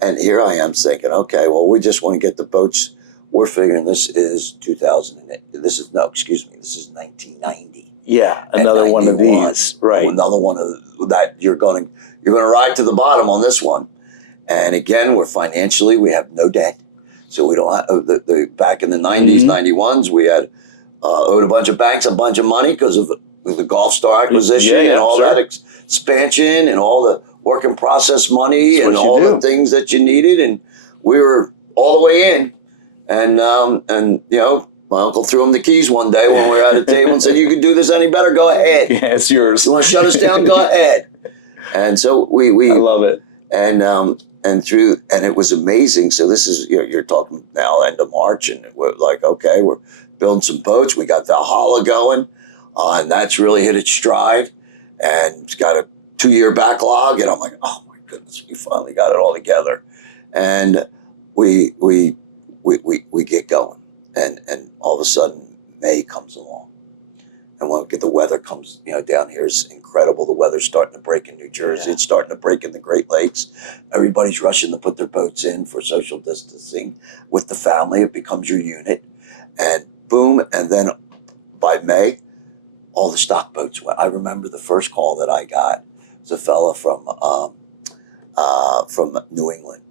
and here I am thinking, okay, well, we just want to get the boats. We're figuring this is 2008. This is 1990. Yeah, another one of these. Right. Another one of that. You're going to ride to the bottom on this one. And again, we have no debt. So we don't have, back in the 90s, 91s, we had owed a bunch of banks a bunch of money because of the Gulf Star acquisition and all that expansion and all the work in process money and all the things that you needed. And we were all the way in. And my uncle threw him the keys one day when we were at a table and said, "You can do this any better, go ahead. Yeah, it's yours. You want to shut us down, go ahead." And so we I love it. And it was amazing. So this is, you're talking now end of March, and we're like, okay, we're building some boats. We got Valhalla going, and that's really hit its stride, and it's got a 2-year backlog. And I'm like, oh my goodness, we finally got it all together, and we get going, and all of a sudden May comes along. And when the weather comes, down here is incredible. The weather's starting to break in New Jersey. Yeah. It's starting to break in the Great Lakes. Everybody's rushing to put their boats in for social distancing with the family. It becomes your unit. And boom, and then by May, all the stock boats went. I remember the first call that I got was a fella from New England.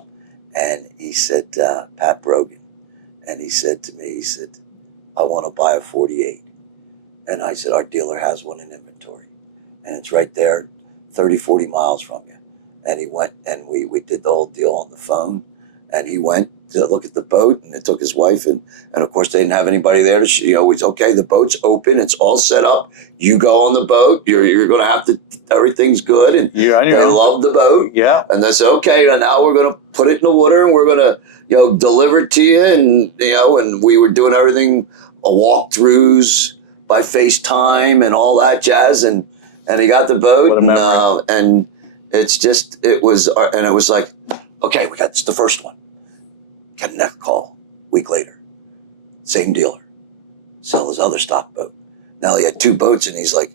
And he said, Pat Brogan. And he said to me, "I want to buy a 48. And I said, "Our dealer has one in inventory. And it's right there, 30, 40 miles from you." And he went, and we did the whole deal on the phone. And he went to look at the boat, and it took his wife. And of course, they didn't have anybody there to it's okay, the boat's open. It's all set up. You go on the boat. You're going to have to, everything's good. And they love the boat. Yeah. And they said, okay, now we're going to put it in the water, and we're going to, deliver it to you. And, and we were doing everything, walkthroughs by FaceTime and all that jazz. And he got the boat. And it was like, okay, it's the first one. Got another call a week later. Same dealer. Sell his other stock boat. Now he had 2 boats, and he's like,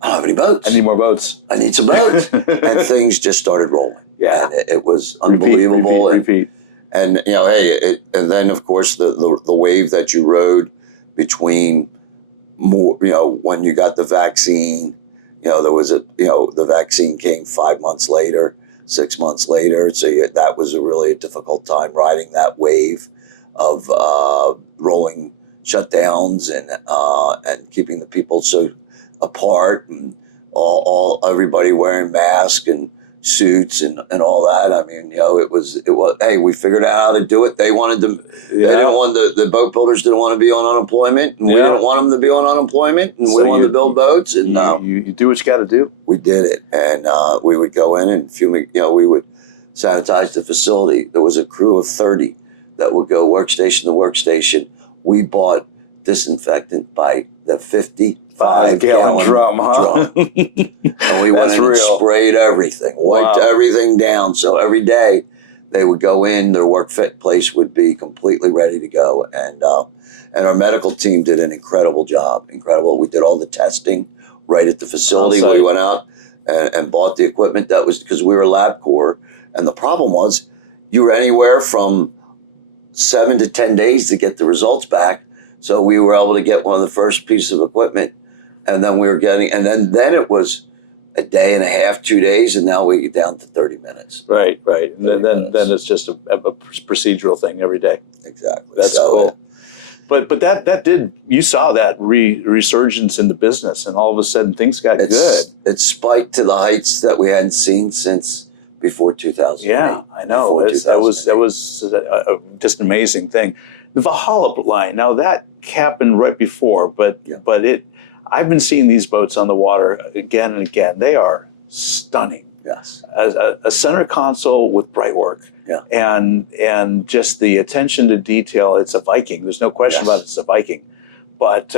"I don't have any boats. I need more boats. I need some boats." And things just started rolling. Yeah. And it was unbelievable. Repeat. And and then of course the wave that you rode between more, when you got the vaccine, there was the vaccine came 5 months later, 6 months later. So that was a difficult time riding that wave of rolling shutdowns and keeping the people so apart, and everybody wearing masks and suits and all that. I mean, it was, hey, we figured out how to do it. They wanted to, they didn't want the boat builders didn't want to be on unemployment, and we didn't want them to be on unemployment, and we wanted to build boats, and you do what you got to do. We did it, and we would go in and fumigate, we would sanitize the facility. There was a crew of 30 that would go workstation to workstation. We bought disinfectant by the 55-gallon drum, huh? And we went in and sprayed everything, wiped everything down. So every day they would go in, their work fit place would be completely ready to go. And our medical team did an incredible job. Incredible. We did all the testing right at the facility. We went out and bought the equipment. That was because we were LabCorp. And the problem was you were anywhere from 7 to 10 days to get the results back. So we were able to get one of the first pieces of equipment, and then we were getting, and then it was a day and a half, 2 days, and now we get down to 30 minutes. Right. And then it's just a procedural thing every day. Exactly. That's cool. But that did, you saw that resurgence in the business, and all of a sudden things got good. It spiked to the heights that we hadn't seen since before 2008. Yeah, I know. That was just an amazing thing. The Valhalla line. Now that happened right before, but I've been seeing these boats on the water again and again. They are stunning. Yes. A center console with bright work. Yeah. And just the attention to detail. It's a Viking. There's no question about it. It's a Viking. But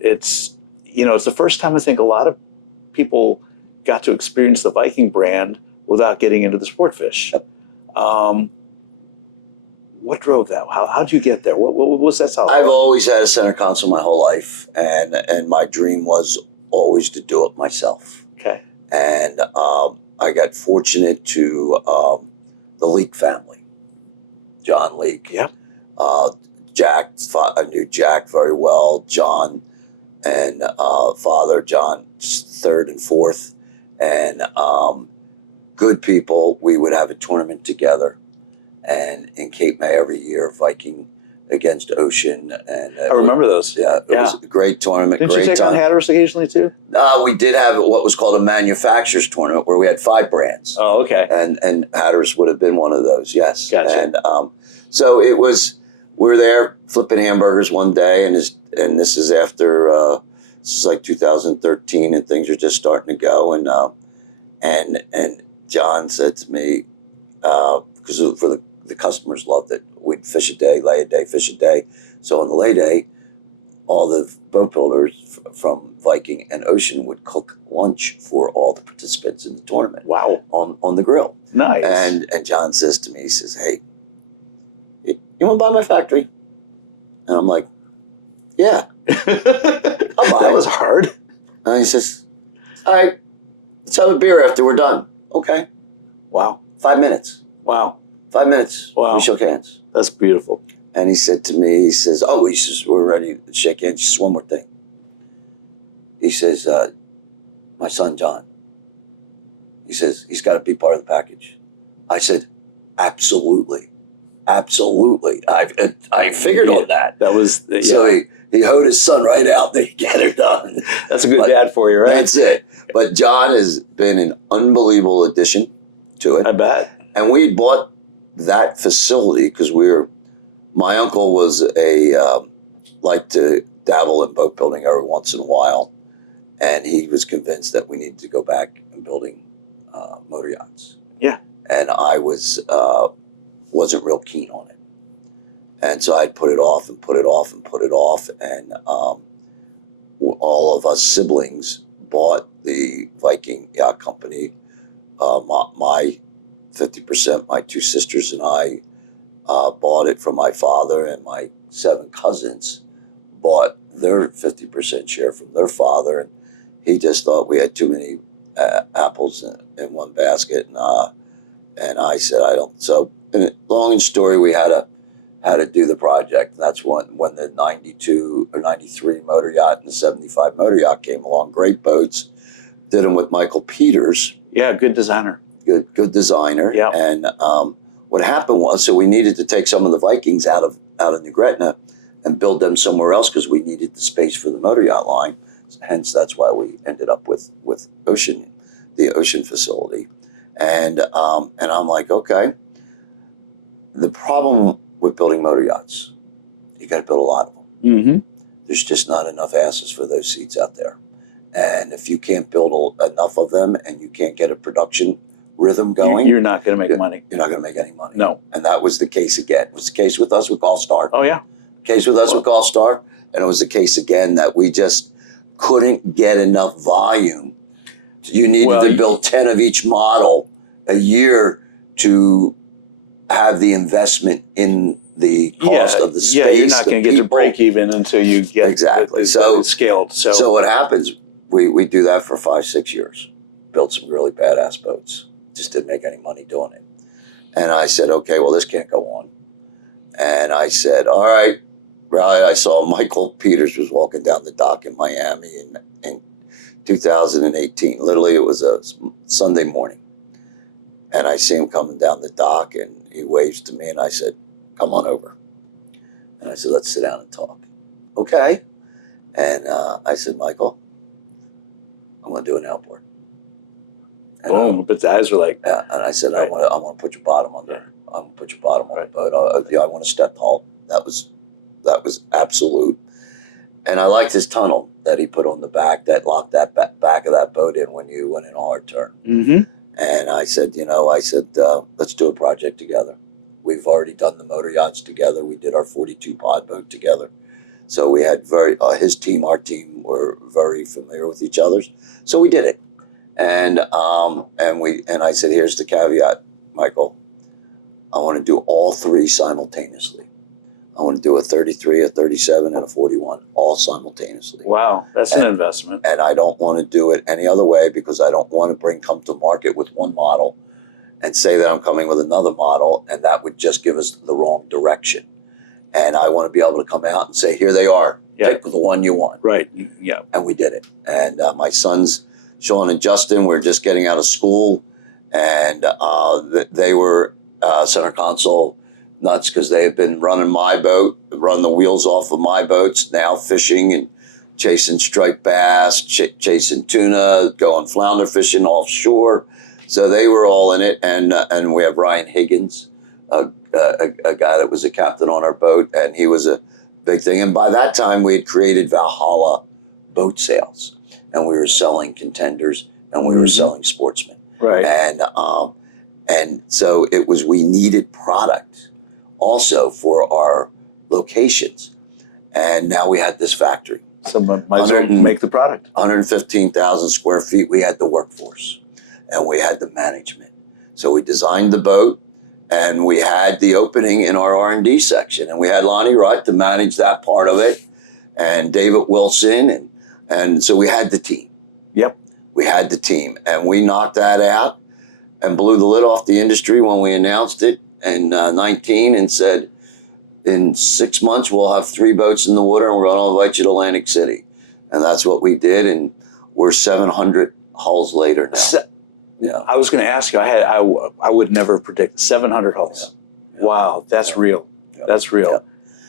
it's the first time I think a lot of people got to experience the Viking brand without getting into the sport fish. Yep. What drove that? How did you get there? What was that? I've always had a center console my whole life, and my dream was always to do it myself. Okay. And I got fortunate to the Leake family, John Leake. Yep. Jack, I knew Jack very well. John and Father John, third and fourth, and good people. We would have a tournament together, and in Cape May every year, Viking against Ocean, and I remember those. Yeah, it was a great tournament. Didn't great you take on Hatteras occasionally too? We did have what was called a manufacturers tournament where we had 5 brands. Oh, okay. And Hatteras would have been one of those. Yes. Gotcha. And so it was. We're there flipping hamburgers one day, and this is after this is like 2013, and things are just starting to go. And John said to me, because for the customers loved it, we'd fish a day, lay a day, fish a day. So on the lay day, all the boat builders from Viking and Ocean would cook lunch for all the participants in the tournament. Wow. On the grill. Nice. And John says to me, he says, "Hey, you want to buy my factory?" And I'm like, "Yeah, I'll buy That it." was hard. And he says, "All right, let's have a beer after we're done." Okay. Wow. 5 minutes. Wow. 5 minutes. Wow. We shook hands. That's beautiful. And he said to me, he says, we're ready to shake hands. Just one more thing. He says, my son, John, he says, he's got to be part of the package. I said, absolutely. Absolutely. I figured on that. That was, So he hoed his son right out to get it done. That's a good dad for you, right? That's it. But John has been an unbelievable addition to it. I bet. And we bought that facility because my uncle was liked to dabble in boat building every once in a while. And he was convinced that we needed to go back and building motor yachts. Yeah. And I wasn't real keen on it. And so I'd put it off and put it off and put it off. And all of us siblings bought the Viking Yacht Company. My 50%, my 2 sisters and I bought it from my father, and my 7 cousins bought their 50% share from their father. And he just thought we had too many apples in one basket. And I said, I don't. So, long and story, we had to do the project. And that's when the 92 or 93 motor yacht and the 75 motor yacht came along. Great boats. Did them with Michael Peters. Yeah, good designer. Good designer. Yeah. And what happened was, so we needed to take some of the Vikings out of New Gretna and build them somewhere else because we needed the space for the motor yacht line. Hence, that's why we ended up with Ocean, the Ocean facility. And I'm like, okay. The problem with building motor yachts, you got to build a lot of them. Mm-hmm. There's just not enough asses for those seats out there. And if you can't build enough of them and you can't get a production rhythm going, you're not going to make money. You're not going to make any money. No. And that was the case again. It was the case with us with Gulfstar. Oh, yeah. Case with us with Gulfstar. And it was the case again that we just couldn't get enough volume. You needed to build 10 of each model a year to have the investment in the cost of the space. Yeah, you're not going to get to break even until you get exactly scaled. So what happens, we do that for 5-6 years. Built some really badass boats. Just didn't make any money doing it. And I said, okay, well, this can't go on. And I said, all right. I saw Michael Peters was walking down the dock in Miami in 2018. Literally, it was a Sunday morning. And I see him coming down the dock, and he waves to me, and I said, come on over. And I said, let's sit down and talk. Okay. And I said, Michael, I'm going to do an outboard. And Boom! But the eyes were like, and I said, Right. I want to put your bottom under. I'm going to put your bottom on the boat. I want to step tall. That was absolute. And I liked his tunnel that he put on the back that locked that back of that boat in when you went in a hard turn. mm-hmm. And I said, let's do a project together. We've already done the motor yachts together. We did our 42 pod boat together. So we had his team, our team were very familiar with each other's. So we did it. And I said, here's the caveat, Michael. I want to do all three simultaneously. I want to do a 33, a 37, and a 41, all simultaneously. Wow, that's an investment. And I don't want to do it any other way because I don't want to come to market with one model and say that I'm coming with another model, and that would just give us the wrong direction. And I want to be able to come out and say, here they are. Yeah. Pick the one you want. Right, yeah. And we did it. And my sons, Sean and Justin, were just getting out of school, and they were center console nuts because they had been running my boat, run the wheels off of my boats, now fishing and chasing striped bass, chasing tuna, going flounder fishing offshore. So they were all in it. And we have Ryan Higgins, a guy that was a captain on our boat, and he was a big thing. And by that time, we had created Valhalla boat sales, and we were selling contenders, and we were selling sportsmen. Right. And so we needed product also for our locations. And now we had this factory. Someone might as well make the product. 115,000 square feet. We had the workforce and we had the management. So we designed the boat and we had the opening in our R&D section. And we had Lonnie Rutt to manage that part of it and David Wilson. And so we had the team. Yep. We had the team and we knocked that out and blew the lid off the industry when we announced it in 19 and said, in 6 months, we'll have 3 boats in the water and we're going to invite you to Atlantic City. And that's what we did. And we're 700 hulls later now. Yeah. I was going to ask you, I would never predict 700 hulls. Yeah. Wow, that's real. Yeah. That's real.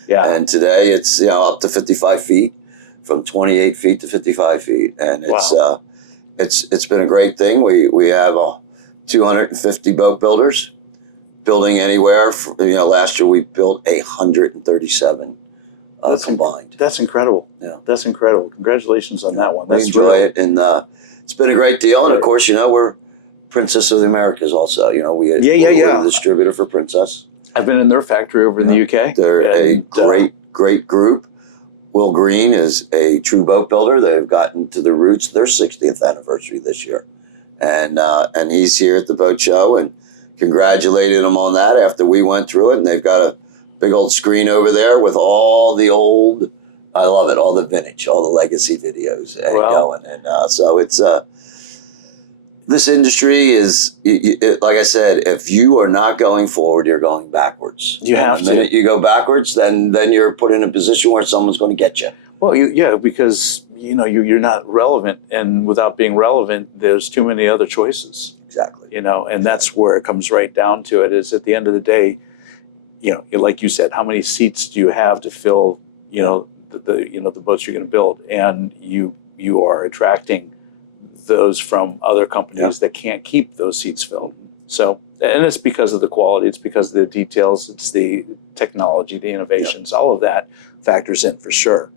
Yeah. And today it's up to 55 feet, from 28 feet to 55 feet. And it's been a great thing. We have 250 boat builders. Building anywhere, last year we built 137 combined. That's incredible. Yeah, that's incredible. Congratulations on that one. We enjoy it, and it's been a great deal. And of course, we're Princess of the Americas also. We're the distributor for Princess. I've been in their factory over in the UK. They're a great group. Will Green is a true boat builder. They've gotten to the roots. Their 60th anniversary this year, and he's here at the boat show and congratulated them on that after we went through it. And they've got a big old screen over there with all the old, I love it, all the vintage, all the legacy videos going. And so it's, this industry is, like I said, if you are not going forward, you're going backwards. You have to. The minute you go backwards, then you're put in a position where someone's going to get you. Well, because, you're not relevant. And without being relevant, there's too many other choices. Exactly. And that's where it comes right down to it, is at the end of the day, like you said, how many seats do you have to fill, the boats you're going to build? And you are attracting those from other companies that can't keep those seats filled. So, and it's because of the quality, it's because of the details, it's the technology, the innovations, all of that factors in for sure.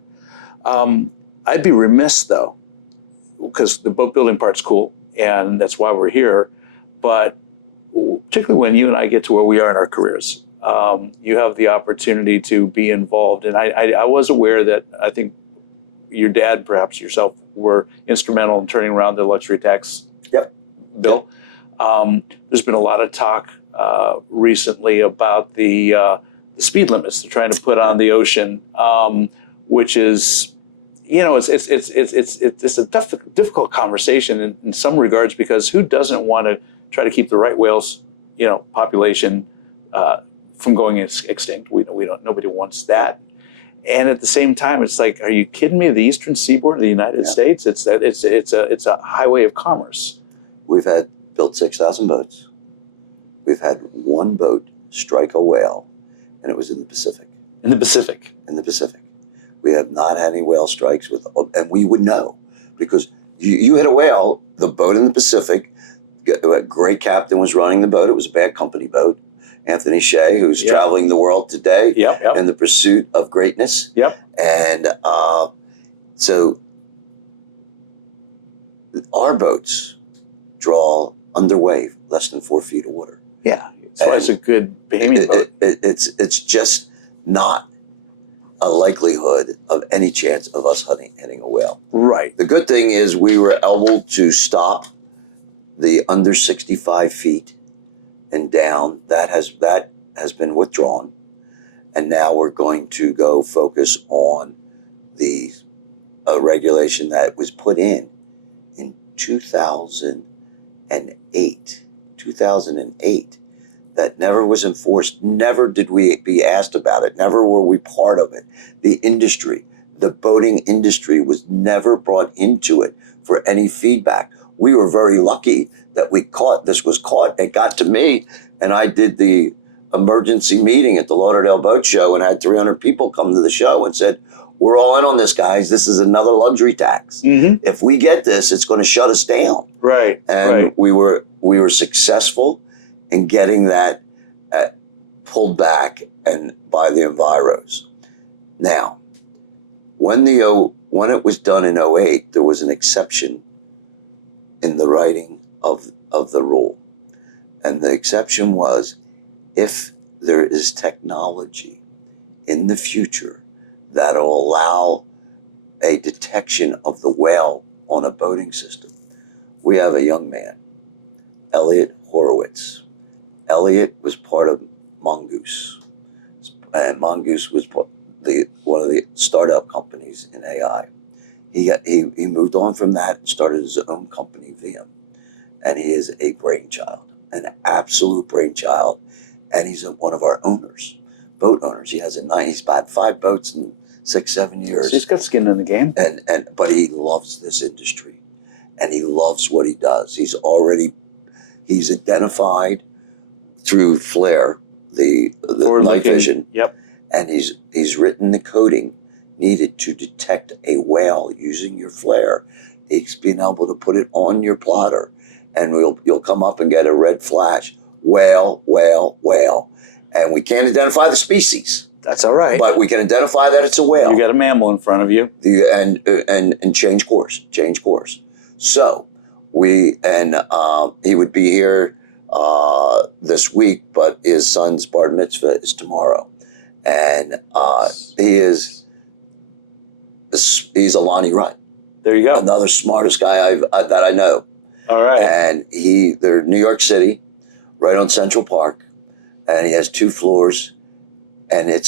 I'd be remiss though, because the boat building part's cool, and that's why we're here. But particularly when you and I get to where we are in our careers, you have the opportunity to be involved. And I was aware that I think your dad, perhaps yourself, were instrumental in turning around the luxury tax bill. There's been a lot of talk recently about the speed limits they're trying to put on the ocean, which is, it's a difficult conversation in some regards, because who doesn't want to try to keep the right whales, population from going extinct? We don't. Nobody wants that. And at the same time, it's like, are you kidding me? The eastern seaboard of the United States, it's a highway of commerce. We've built 6,000 boats. We've had one boat strike a whale, and it was in the Pacific. In the Pacific. In the Pacific. We have not had any whale strikes and we would know, because you hit a whale, the boat in the Pacific A great captain was running the boat. It was a bad company boat. Anthony Shea, who's traveling the world today in the pursuit of greatness. And so our boats draw underway less than 4 feet of water. Yeah, so it's a good behemoth boat. It's just not a likelihood of any chance of us hitting a whale. Right. The good thing is we were able to stop the under 65 feet and down. That has been withdrawn. And now we're going to go focus on the regulation that was put in 2008, that never was enforced. Never did we be asked about it. Never were we part of it. The industry, the boating industry, was never brought into it for any feedback. We were very lucky that this was caught. It got to me, and I did the emergency meeting at the Lauderdale Boat Show and had 300 people come to the show and said, we're all in on this, guys. This is another luxury tax. If we get this, it's going to shut us down. Right. And we were successful in getting that pulled back and by the enviros. Now, when it was done in 2008, there was an exception in the writing of the rule. And the exception was, if there is technology in the future that'll allow a detection of the whale on a boating system. We have a young man, Elliot Horowitz. Elliot was part of Mongoose. And Mongoose was one of the startup companies in AI. He moved on from that and started his own company, VM. And he is a brainchild, an absolute brainchild. And he's one of our owners, boat owners. He's bought 5 boats in 6-7 years. So he's got skin in the game. But he loves this industry, and he loves what he does. He's identified through FLAIR, the night vision. And he's written the coding needed to detect a whale using your FLAIR. He's been able to put it on your plotter, and you'll come up and get a red flash. Whale, whale, whale. And we can't identify the species. That's all right. But we can identify that it's a whale. You got a mammal in front of you. And change course. So he would be here this week, but his son's bar mitzvah is tomorrow. And he's a Lonnie Rutt. There you go. Another smartest guy that I know. All right. And they're in New York City, right on Central Park, and he has 2 floors, and it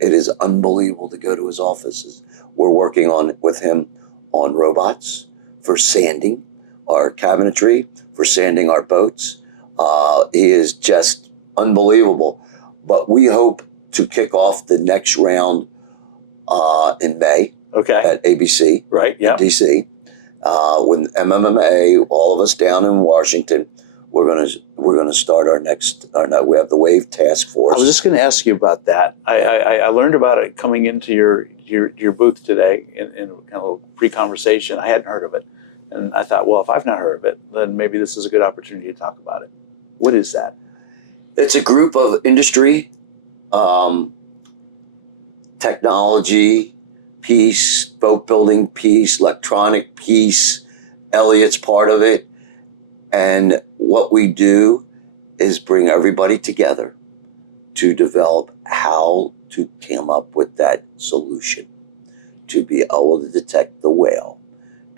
is unbelievable to go to his offices. We're working with him on robots for sanding our cabinetry, for sanding our boats. He is just unbelievable. But we hope to kick off the next round in May at ABC, right? Yeah, DC. With MMA, all of us down in Washington, we're gonna start we have the Wave Task Force. I was just going to ask you about that. I learned about it coming into your booth today in kind of a pre-conversation. I hadn't heard of it, and I thought, well, if I've not heard of it, then maybe this is a good opportunity to talk about it. What is that? It's a group of industry, technology piece, boat building piece, electronic piece. Elliot's part of it. And what we do is bring everybody together to develop how to come up with that solution to be able to detect the whale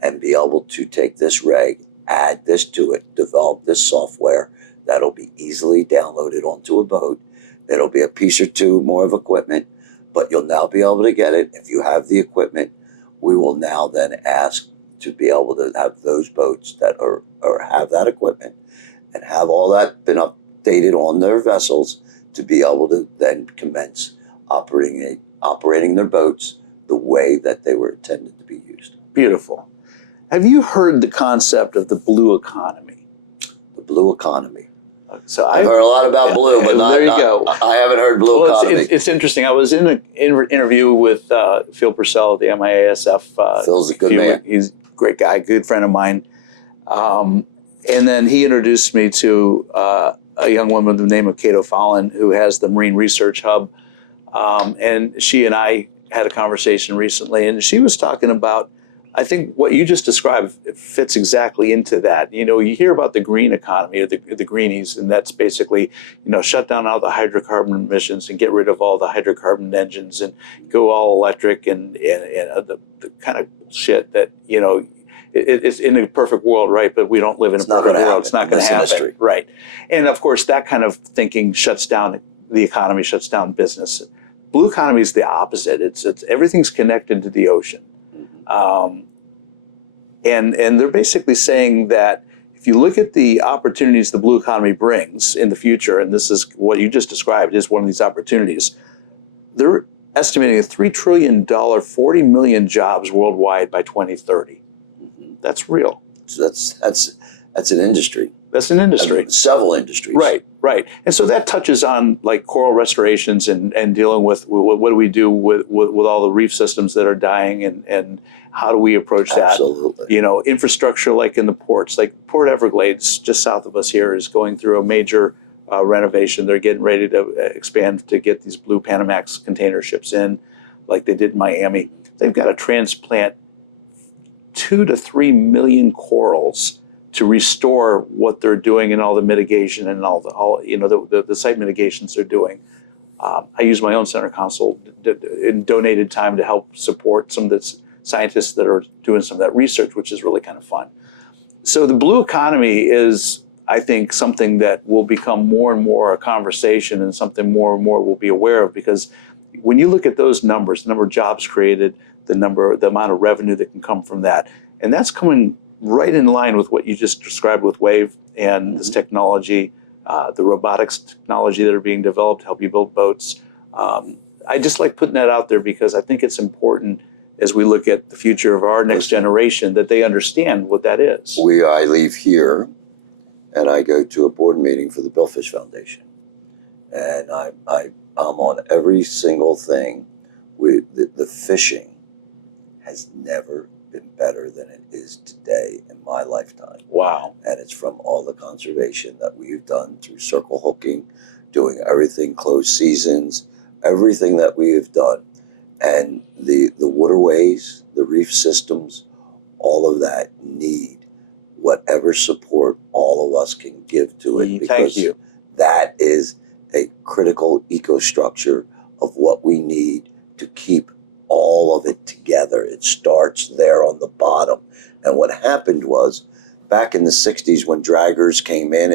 and be able to take this rig, add this to it, develop this software that'll be easily downloaded onto a boat. It'll be a piece or 2 more of equipment, but you'll now be able to get it. If you have the equipment, we will now then ask to be able to have those boats that are have that equipment and have all that been updated on their vessels to be able to then commence operating their boats the way that they were intended to be used. Beautiful. Have you heard the concept of the blue economy? The blue economy. So I've heard a lot about blue, but there you go. I haven't heard blue economy. It's interesting. I was in an interview with Phil Purcell of the MIASF. Phil's a good man. He's a great guy, good friend of mine. And then he introduced me to a young woman with the name of Cato Fallon, who has the Marine Research Hub. And she and I had a conversation recently, and she was talking about, I think what you just described fits exactly into that. You know, you hear about the green economy, or the greenies, and that's basically, you know, shut down all the hydrocarbon emissions and get rid of all the hydrocarbon engines and go all electric and the kind of shit that, you know, it's in a perfect world, right? But we don't live in a perfect world. It's not going to happen, right? And of course, that kind of thinking shuts down the economy, shuts down business. Blue economy is the opposite. It's everything's connected to the ocean. And they're basically saying that if you look at the opportunities the blue economy brings in the future, and this is what you just described is one of these opportunities, they're estimating a $3 trillion, 40 million jobs worldwide by 2030. That's real. So that's an industry. That's an industry. Several industries. Right. And so that touches on like coral restorations and dealing with what do we do with all the reef systems that are dying and how do we approach that? Absolutely. You know, infrastructure like in the ports, like Port Everglades, just south of us here, is going through a major renovation. They're getting ready to expand to get these blue Panamax container ships in, like they did in Miami. They've got to transplant 2 to 3 million corals to restore what they're doing and all the mitigation and all you know the site mitigations they're doing. I use my own center console in donated time to help support some of the scientists that are doing some of that research, which is really kind of fun. So the blue economy is, I think, something that will become more and more a conversation and something more and more we'll be aware of, because when you look at those numbers, the number of jobs created, the amount of revenue that can come from that, and that's coming right in line with what you just described with Wave and this technology, the robotics technology that are being developed to help you build boats. I just like putting that out there because I think it's important as we look at the future of our next generation that they understand what that is. I leave here and I go to a board meeting for the Billfish Foundation. And I'm on every single thing. The fishing has never been better than it is today in my lifetime. Wow. And it's from all the conservation that we've done through circle hooking, doing everything, closed seasons, everything that we have done. And the waterways, the reef systems, all of that need whatever support all of us can give to it. Thank you. That is a critical ecostructure of what we need to keep all of it together. It starts there on the bottom. And what happened was, back in the 60s when draggers came in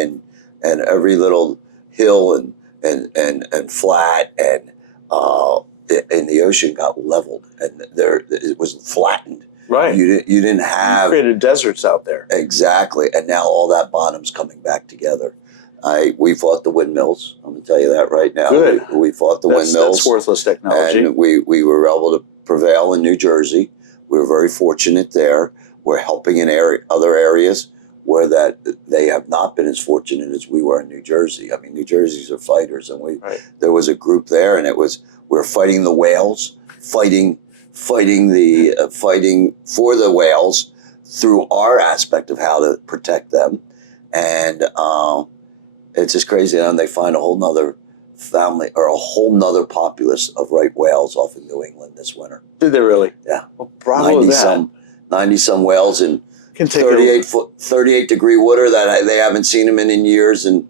and every little hill and flat and the ocean got leveled and it was flattened. Right. You didn't have... You created deserts out there. Exactly. And now all that bottom's coming back together. We fought the windmills. I'm going to tell you that right now. Good. We fought the windmills. That's worthless technology. And we were able to prevail in New Jersey. We were very fortunate there. We're helping in other areas where that they have not been as fortunate as we were in New Jersey. I mean, New Jersey's are fighters, and there was a group there, and we're fighting the whales, fighting for the whales through our aspect of how to protect them, and it's just crazy. And they find a whole nother family or a whole nother populace of right whales off in New England this winter. Did they really? Yeah. Well, bravo to that. 90 some whales in Can take 38 degree water that they haven't seen them in years, and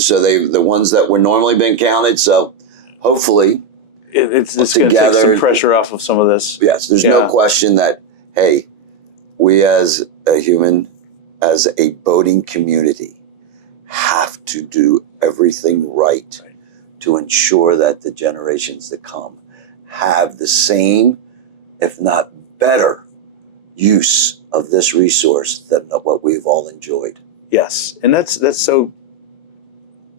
so the ones that were normally being counted. So hopefully it's going to take some pressure off of some of this. Yes, there's no question that, hey, we as a boating community have to do everything right to ensure that the generations that come have the same, if not better, use of this resource than what we've all enjoyed. Yes, and that's so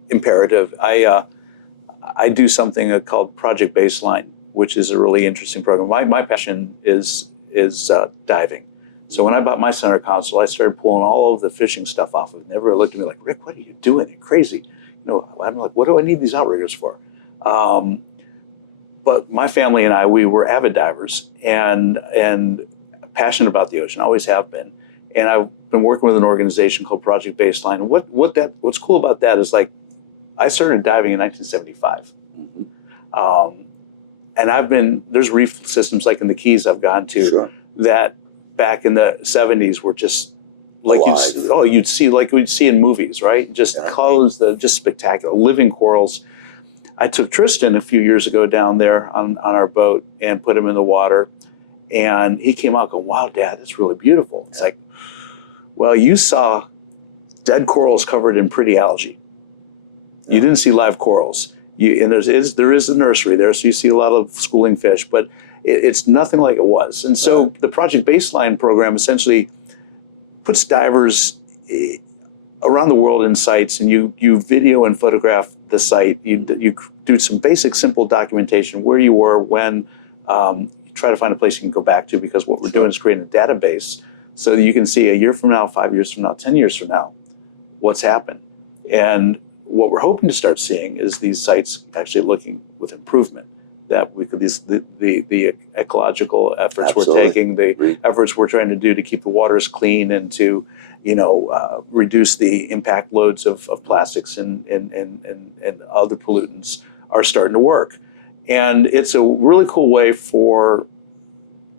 imperative. I do something called Project Baseline, which is a really interesting program. My passion is diving. So when I bought my center console, I started pulling all of the fishing stuff off of it. And everyone looked at me like, Rick, what are you doing? You're crazy. I'm like, what do I need these outriggers for? But my family and I, we were avid divers and passionate about the ocean, always have been. And I've been working with an organization called Project Baseline. And what's cool about that is, like, I started diving in 1975. And there's reef systems like in the Keys I've gone to that back in the 70s were just like you'd see like we'd see in movies, right? Just colors, just spectacular, living corals. I took Tristan a few years ago down there on our boat and put him in the water, and he came out going, "Wow, Dad, that's really beautiful." It's like, well, you saw dead corals covered in pretty algae. You didn't see live corals. And there is a nursery there, so you see a lot of schooling fish, but it's nothing like it was. And so the Project Baseline program essentially puts divers around the world in sites, and you video and photograph the site. You do some basic, simple documentation, where you were, when. You try to find a place you can go back to, because what we're doing is creating a database so that you can see a year from now, 5 years from now, 10 years from now, what's happened. And what we're hoping to start seeing is these sites actually looking with improvement. That we could the ecological efforts we're taking, the efforts we're trying to do to keep the waters clean and to reduce the impact loads of plastics and other pollutants are starting to work. And it's a really cool way for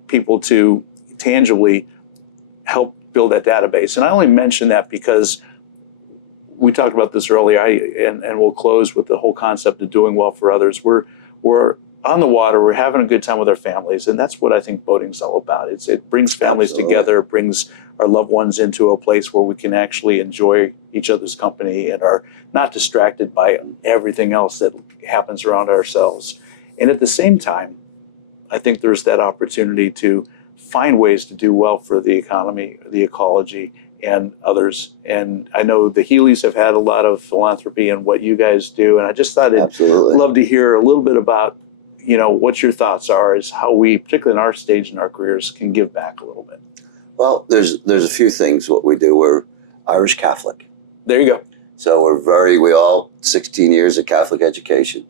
people to tangibly help build that database. And I only mention that because we talked about this earlier, and we'll close with the whole concept of doing well for others. We're on the water, we're having a good time with our families, and that's what I think boating's all about. It brings families together, it brings our loved ones into a place where we can actually enjoy each other's company and are not distracted by everything else that happens around ourselves. And at the same time, I think there's that opportunity to find ways to do well for the economy, the ecology, and others. And I know the Healeys have had a lot of philanthropy in what you guys do, and I just thought I'd love to hear a little bit about what your thoughts are, is how we, particularly in our stage in our careers, can give back a little bit. Well, there's a few things what we do. We're Irish Catholic. There you go. So we all 16 years of Catholic education.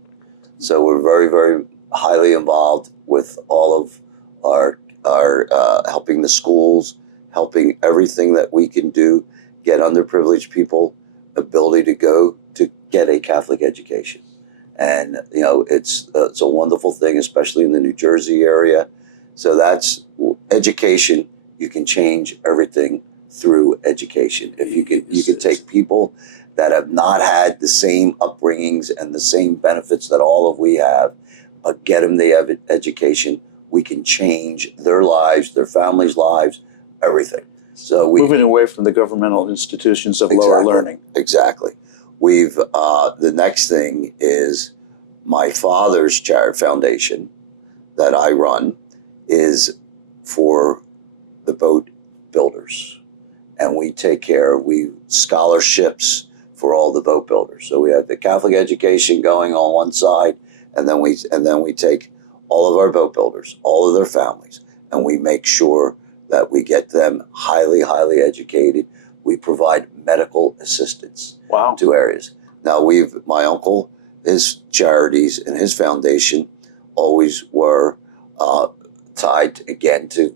So we're very, very highly involved with all of our helping the schools, helping everything that we can do, get underprivileged people ability to go to get a Catholic education. And, it's a wonderful thing, especially in the New Jersey area. So that's education. You can change everything through education. If you can take people that have not had the same upbringings and the same benefits that all of we have, but get them the education, we can change their lives, their families' lives, everything. So moving away from the governmental institutions of lower learning. Exactly. The next thing is my father's charity foundation that I run is for the boat builders. And we take care of scholarships for all the boat builders. So we have the Catholic education going on one side, and then we take all of our boat builders, all of their families, and we make sure that we get them highly, highly educated. We provide medical assistance to areas. Now my uncle, his charities and his foundation always were tied again to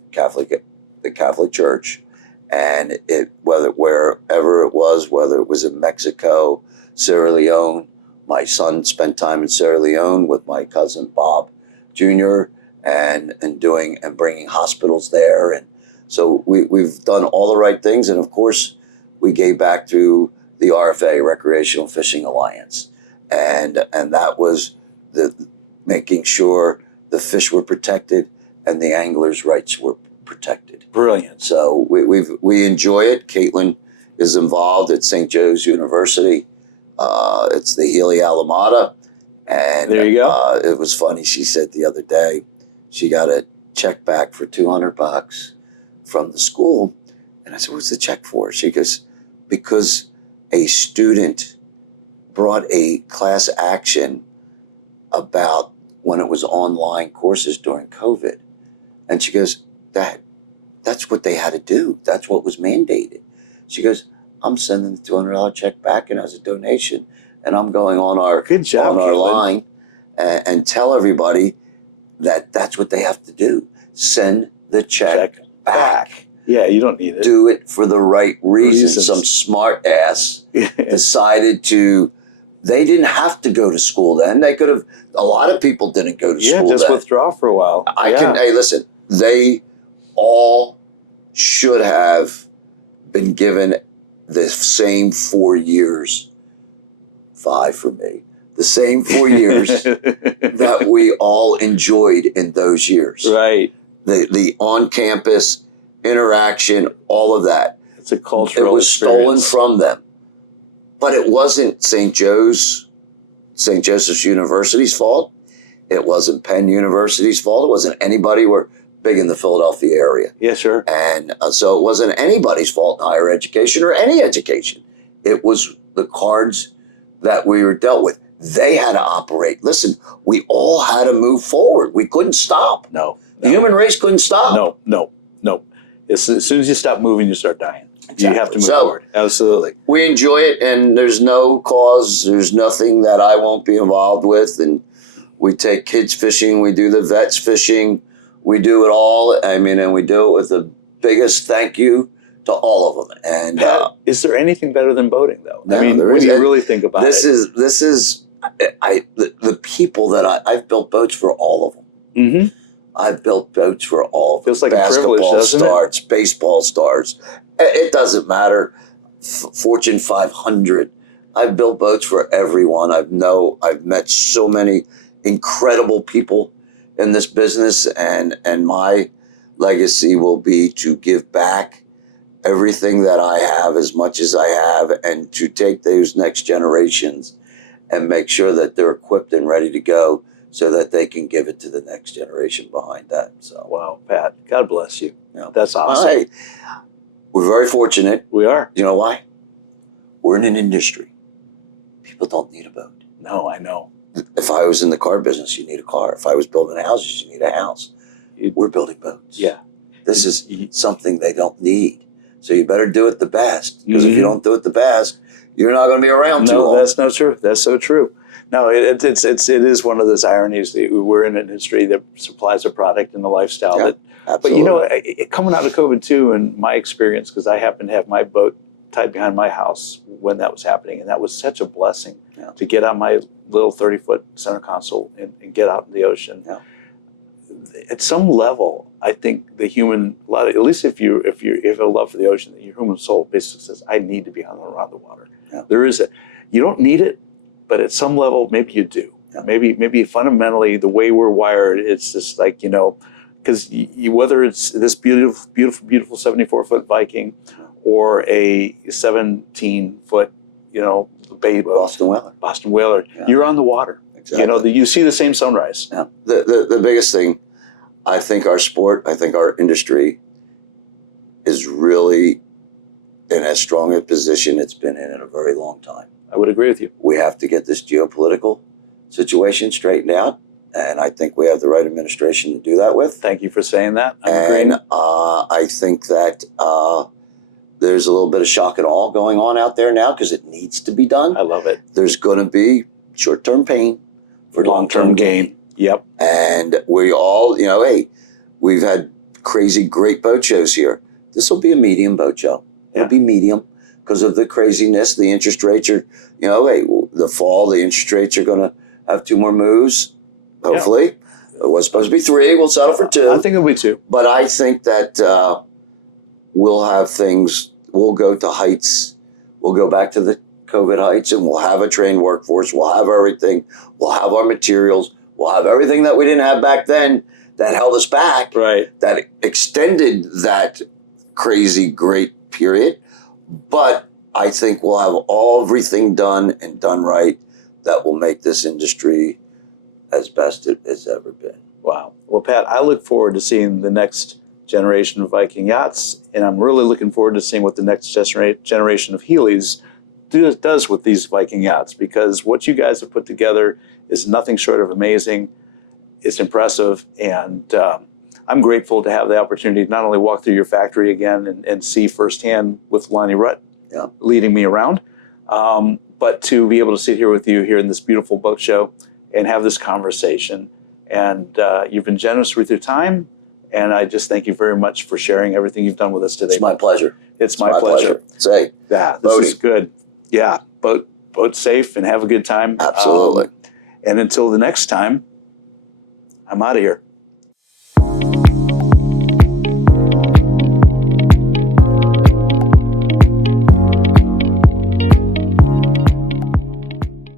the Catholic Church. And wherever it was, whether it was in Mexico, Sierra Leone, my son spent time in Sierra Leone with my cousin Bob Jr. and bringing hospitals there. And so we've done all the right things. And of course, we gave back through the RFA, Recreational Fishing Alliance. And that was making sure the fish were protected and the anglers' rights were protected. Brilliant. So we enjoy it. Caitlin is involved at St. Joe's University. It's the Healey Alameda. And there you go. It was funny. She said the other day she got a check back for $200 from the school. And I said, "What's the check for?" She goes, "Because a student brought a class action about when it was online courses during COVID." And she goes, that's what they had to do. That's what was mandated." She goes, "I'm sending the $200 check back and as a donation." And I'm going on our line and tell everybody that that's what they have to do. Send the check back. Yeah, you don't need it. Do it for the right reasons. Some smart ass decided to. They didn't have to go to school then. They could have. A lot of people didn't go to school. Yeah, just then. withdraw for a while. Hey, listen. They all should have been given the same 4 years. 5 for me. The same 4 years that we all enjoyed in those years. Right. The on-campus interaction, all of that. It's a cultural It was experience. stolen from them. But it wasn't St. Joseph's University's fault. It wasn't Penn University's fault. It wasn't anybody. We're big in the Philadelphia area. Yeah, sure. And so it wasn't anybody's fault in higher education or any education. It was the cards that we were dealt with. They had to operate. Listen, we all had to move forward. We couldn't stop. No. The human race couldn't stop. No. As soon as you stop moving, you start dying. Exactly. You have to move forward. Absolutely. We enjoy it, and there's no cause. There's nothing that I won't be involved with. And we take kids fishing. We do the vets fishing. We do it all. And we do it with the biggest thank you to all of them. And Pat, is there anything better than boating, though? No, when is. you really think about this is the people that I've built boats for all of them. Mm-hmm. I've built boats for all of them. Feels like a privilege, basketball doesn't stars, baseball stars. It doesn't matter. Fortune 500. I've built boats for everyone. I've met so many incredible people in this business, and my legacy will be to give back everything that I have as much as I have, and to take those next generations and make sure that they're equipped and ready to go so that they can give it to the next generation behind that. So, wow, Pat, God bless you. Yeah. That's awesome. Hey, we're very fortunate. We are. You know why? We're in an industry. People don't need a boat. No, I know. If I was in the car business, you need a car. If I was building houses, you need a house. We're building boats. Yeah. This is something they don't need. So you better do it the best. Because if you don't do it the best, you're not going to be around too long. No, that's not true. That's so true. No, it is one of those ironies that we're in an industry that supplies a product and a lifestyle. Yeah, but coming out of COVID too, and my experience, because I happened to have my boat tied behind my house when that was happening, and that was such a blessing to get on my little 30-foot center console and get out in the ocean. Yeah. At some level, I think the human, at least if you have a love for the ocean, your human soul basically says, "I need to be around the water." Yeah. You don't need it, but at some level, maybe you do. Yeah. Maybe fundamentally, the way we're wired, it's just like, because whether it's this beautiful 74-foot Viking or a 17-foot, bay boat, Boston Whaler, you're on the water. Exactly. You see the same sunrise. Yeah. The biggest thing, I think our industry is really in as strong a position it's been in a very long time. I would agree with you. We have to get this geopolitical situation straightened out, and I think we have the right administration to do that with. Thank you for saying that. I'm agreeing. I think that there's a little bit of shock and awe going on out there now because it needs to be done. I love it. There's going to be short-term pain for long-term gain. Yep. And we all, we've had crazy great boat shows here. This will be a medium boat show. It'll be medium because of the craziness. The interest rates are, the fall, the interest rates are going to have 2 more moves, hopefully. It was supposed to be 3. We'll settle for 2. I think it'll be 2. But I think that we'll have things, we'll go to heights. We'll go back to the COVID heights, and we'll have a trained workforce. We'll have everything. We'll have our materials. We'll have everything that we didn't have back then that held us back. Right. That extended that crazy great period. But I think we'll have everything done and done right that will make this industry as best it has ever been. Wow. Well, Pat, I look forward to seeing the next generation of Viking Yachts, and I'm really looking forward to seeing what the next generation of Healeys does with these Viking Yachts, because what you guys have put together is nothing short of amazing. It's impressive, and I'm grateful to have the opportunity to not only walk through your factory again and see firsthand with Lonnie Rutt leading me around, but to be able to sit here with you here in this beautiful boat show and have this conversation. And you've been generous with your time, And I just thank you very much for sharing everything you've done with us today. It's my pleasure. It's my pleasure. Say, yeah, this boating. is good. Yeah, boat safe and have a good time. Absolutely. And until the next time, I'm out of here.